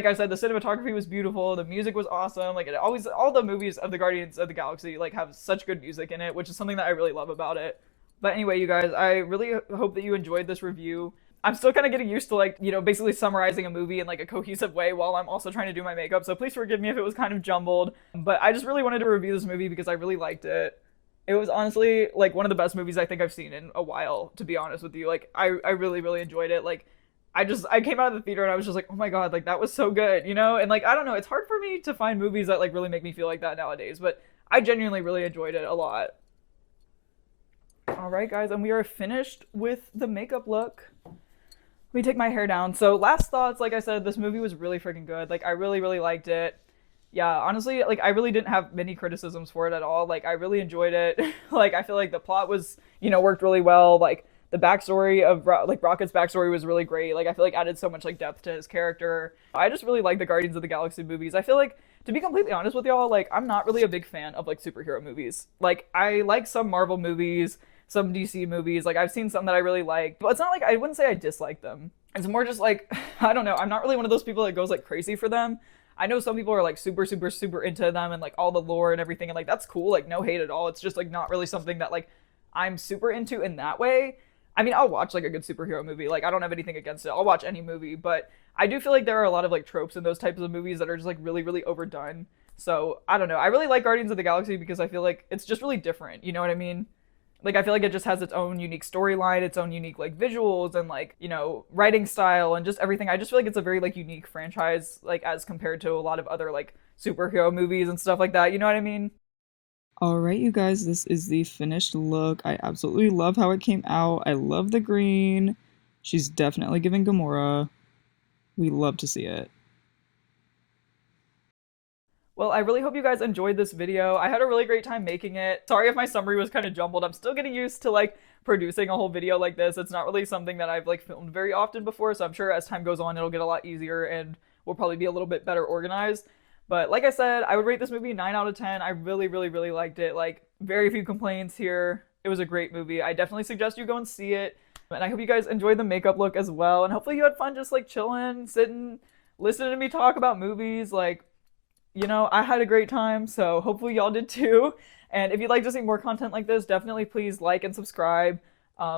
I said, the cinematography was beautiful, the music was awesome. Like, it always, all the movies of the Guardians of the Galaxy like have such good music in it, which is something that I really love about it. But anyway, you guys, I really hope that you enjoyed this review. I'm still kind of getting used to, like, you know, basically summarizing a movie in like a cohesive way while I'm also trying to do my makeup, so please forgive me if it was kind of jumbled. But I just really wanted to review this movie because I really liked it. It was honestly like one of the best movies I think I've seen in a while, to be honest with you. Like, I really enjoyed it. Like, I came out of the theater and I was just like, oh my god, like that was so good, you know? And like, I don't know, it's hard for me to find movies that like really make me feel like that nowadays, but I genuinely really enjoyed it a lot. Alright guys, and we are finished with the makeup look. Let me take my hair down. So last thoughts, like I said, this movie was really freaking good. Like, I really liked it. Yeah, honestly, like, I really didn't have many criticisms for it at all. Like, I really enjoyed it. Like, I feel like the plot was, you know, worked really well. Like, the backstory of like Rocket's backstory was really great. Like, I feel like added so much like depth to his character. I just really like the Guardians of the Galaxy movies. I feel like, to be completely honest with y'all, like, I'm not really a big fan of like superhero movies. Like, I like some Marvel movies, some DC movies. Like, I've seen some that I really like, but it's not like, I wouldn't say I dislike them. It's more just like, I don't know, I'm not really one of those people that goes like crazy for them. I know some people are like super into them and like all the lore and everything, and like that's cool, like no hate at all. It's just like not really something that like I'm super into in that way. I mean, I'll watch like a good superhero movie. Like, I don't have anything against it. I'll watch any movie, but I do feel like there are a lot of like tropes in those types of movies that are just like really overdone. So I don't know. I really like Guardians of the Galaxy because I feel like it's just really different. You know what I mean? Like, I feel like it just has its own unique storyline, its own unique like visuals and like, you know, writing style and just everything. I just feel like it's a very like unique franchise, like as compared to a lot of other like superhero movies and stuff like that. You know what I mean? All right, you guys, this is the finished look. I absolutely love how it came out. I love the green. She's definitely giving Gamora. We love to see it. Well, I really hope you guys enjoyed this video. I had a really great time making it. Sorry if my summary was kind of jumbled. I'm still getting used to like producing a whole video like this. It's not really something that I've like filmed very often before, so I'm sure as time goes on it'll get a lot easier and we'll probably be a little bit better organized. But like I said, I would rate this movie 9 out of 10. I really, really, really liked it. Like, very few complaints here. It was a great movie. I definitely suggest you go and see it. And I hope you guys enjoyed the makeup look as well. And hopefully you had fun just like chilling, sitting, listening to me talk about movies. Like, you know, I had a great time, so hopefully y'all did too. And if you'd like to see more content like this, definitely please like and subscribe.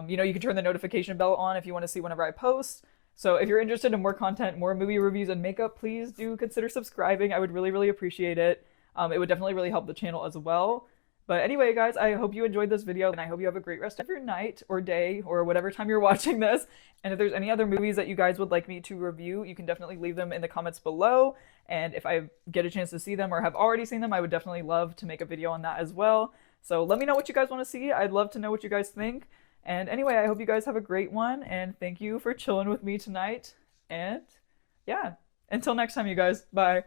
You know, you can turn the notification bell on if you want to see whenever I post. So if you're interested in more content, more movie reviews and makeup, please do consider subscribing. I would really, really appreciate it. It would definitely really help the channel as well. But anyway, guys, I hope you enjoyed this video, and I hope you have a great rest of your night or day or whatever time you're watching this. And if there's any other movies that you guys would like me to review, you can definitely leave them in the comments below. And if I get a chance to see them or have already seen them, I would definitely love to make a video on that as well. So let me know what you guys want to see. I'd love to know what you guys think. And anyway, I hope you guys have a great one, and thank you for chilling with me tonight. And yeah, until next time, you guys. Bye.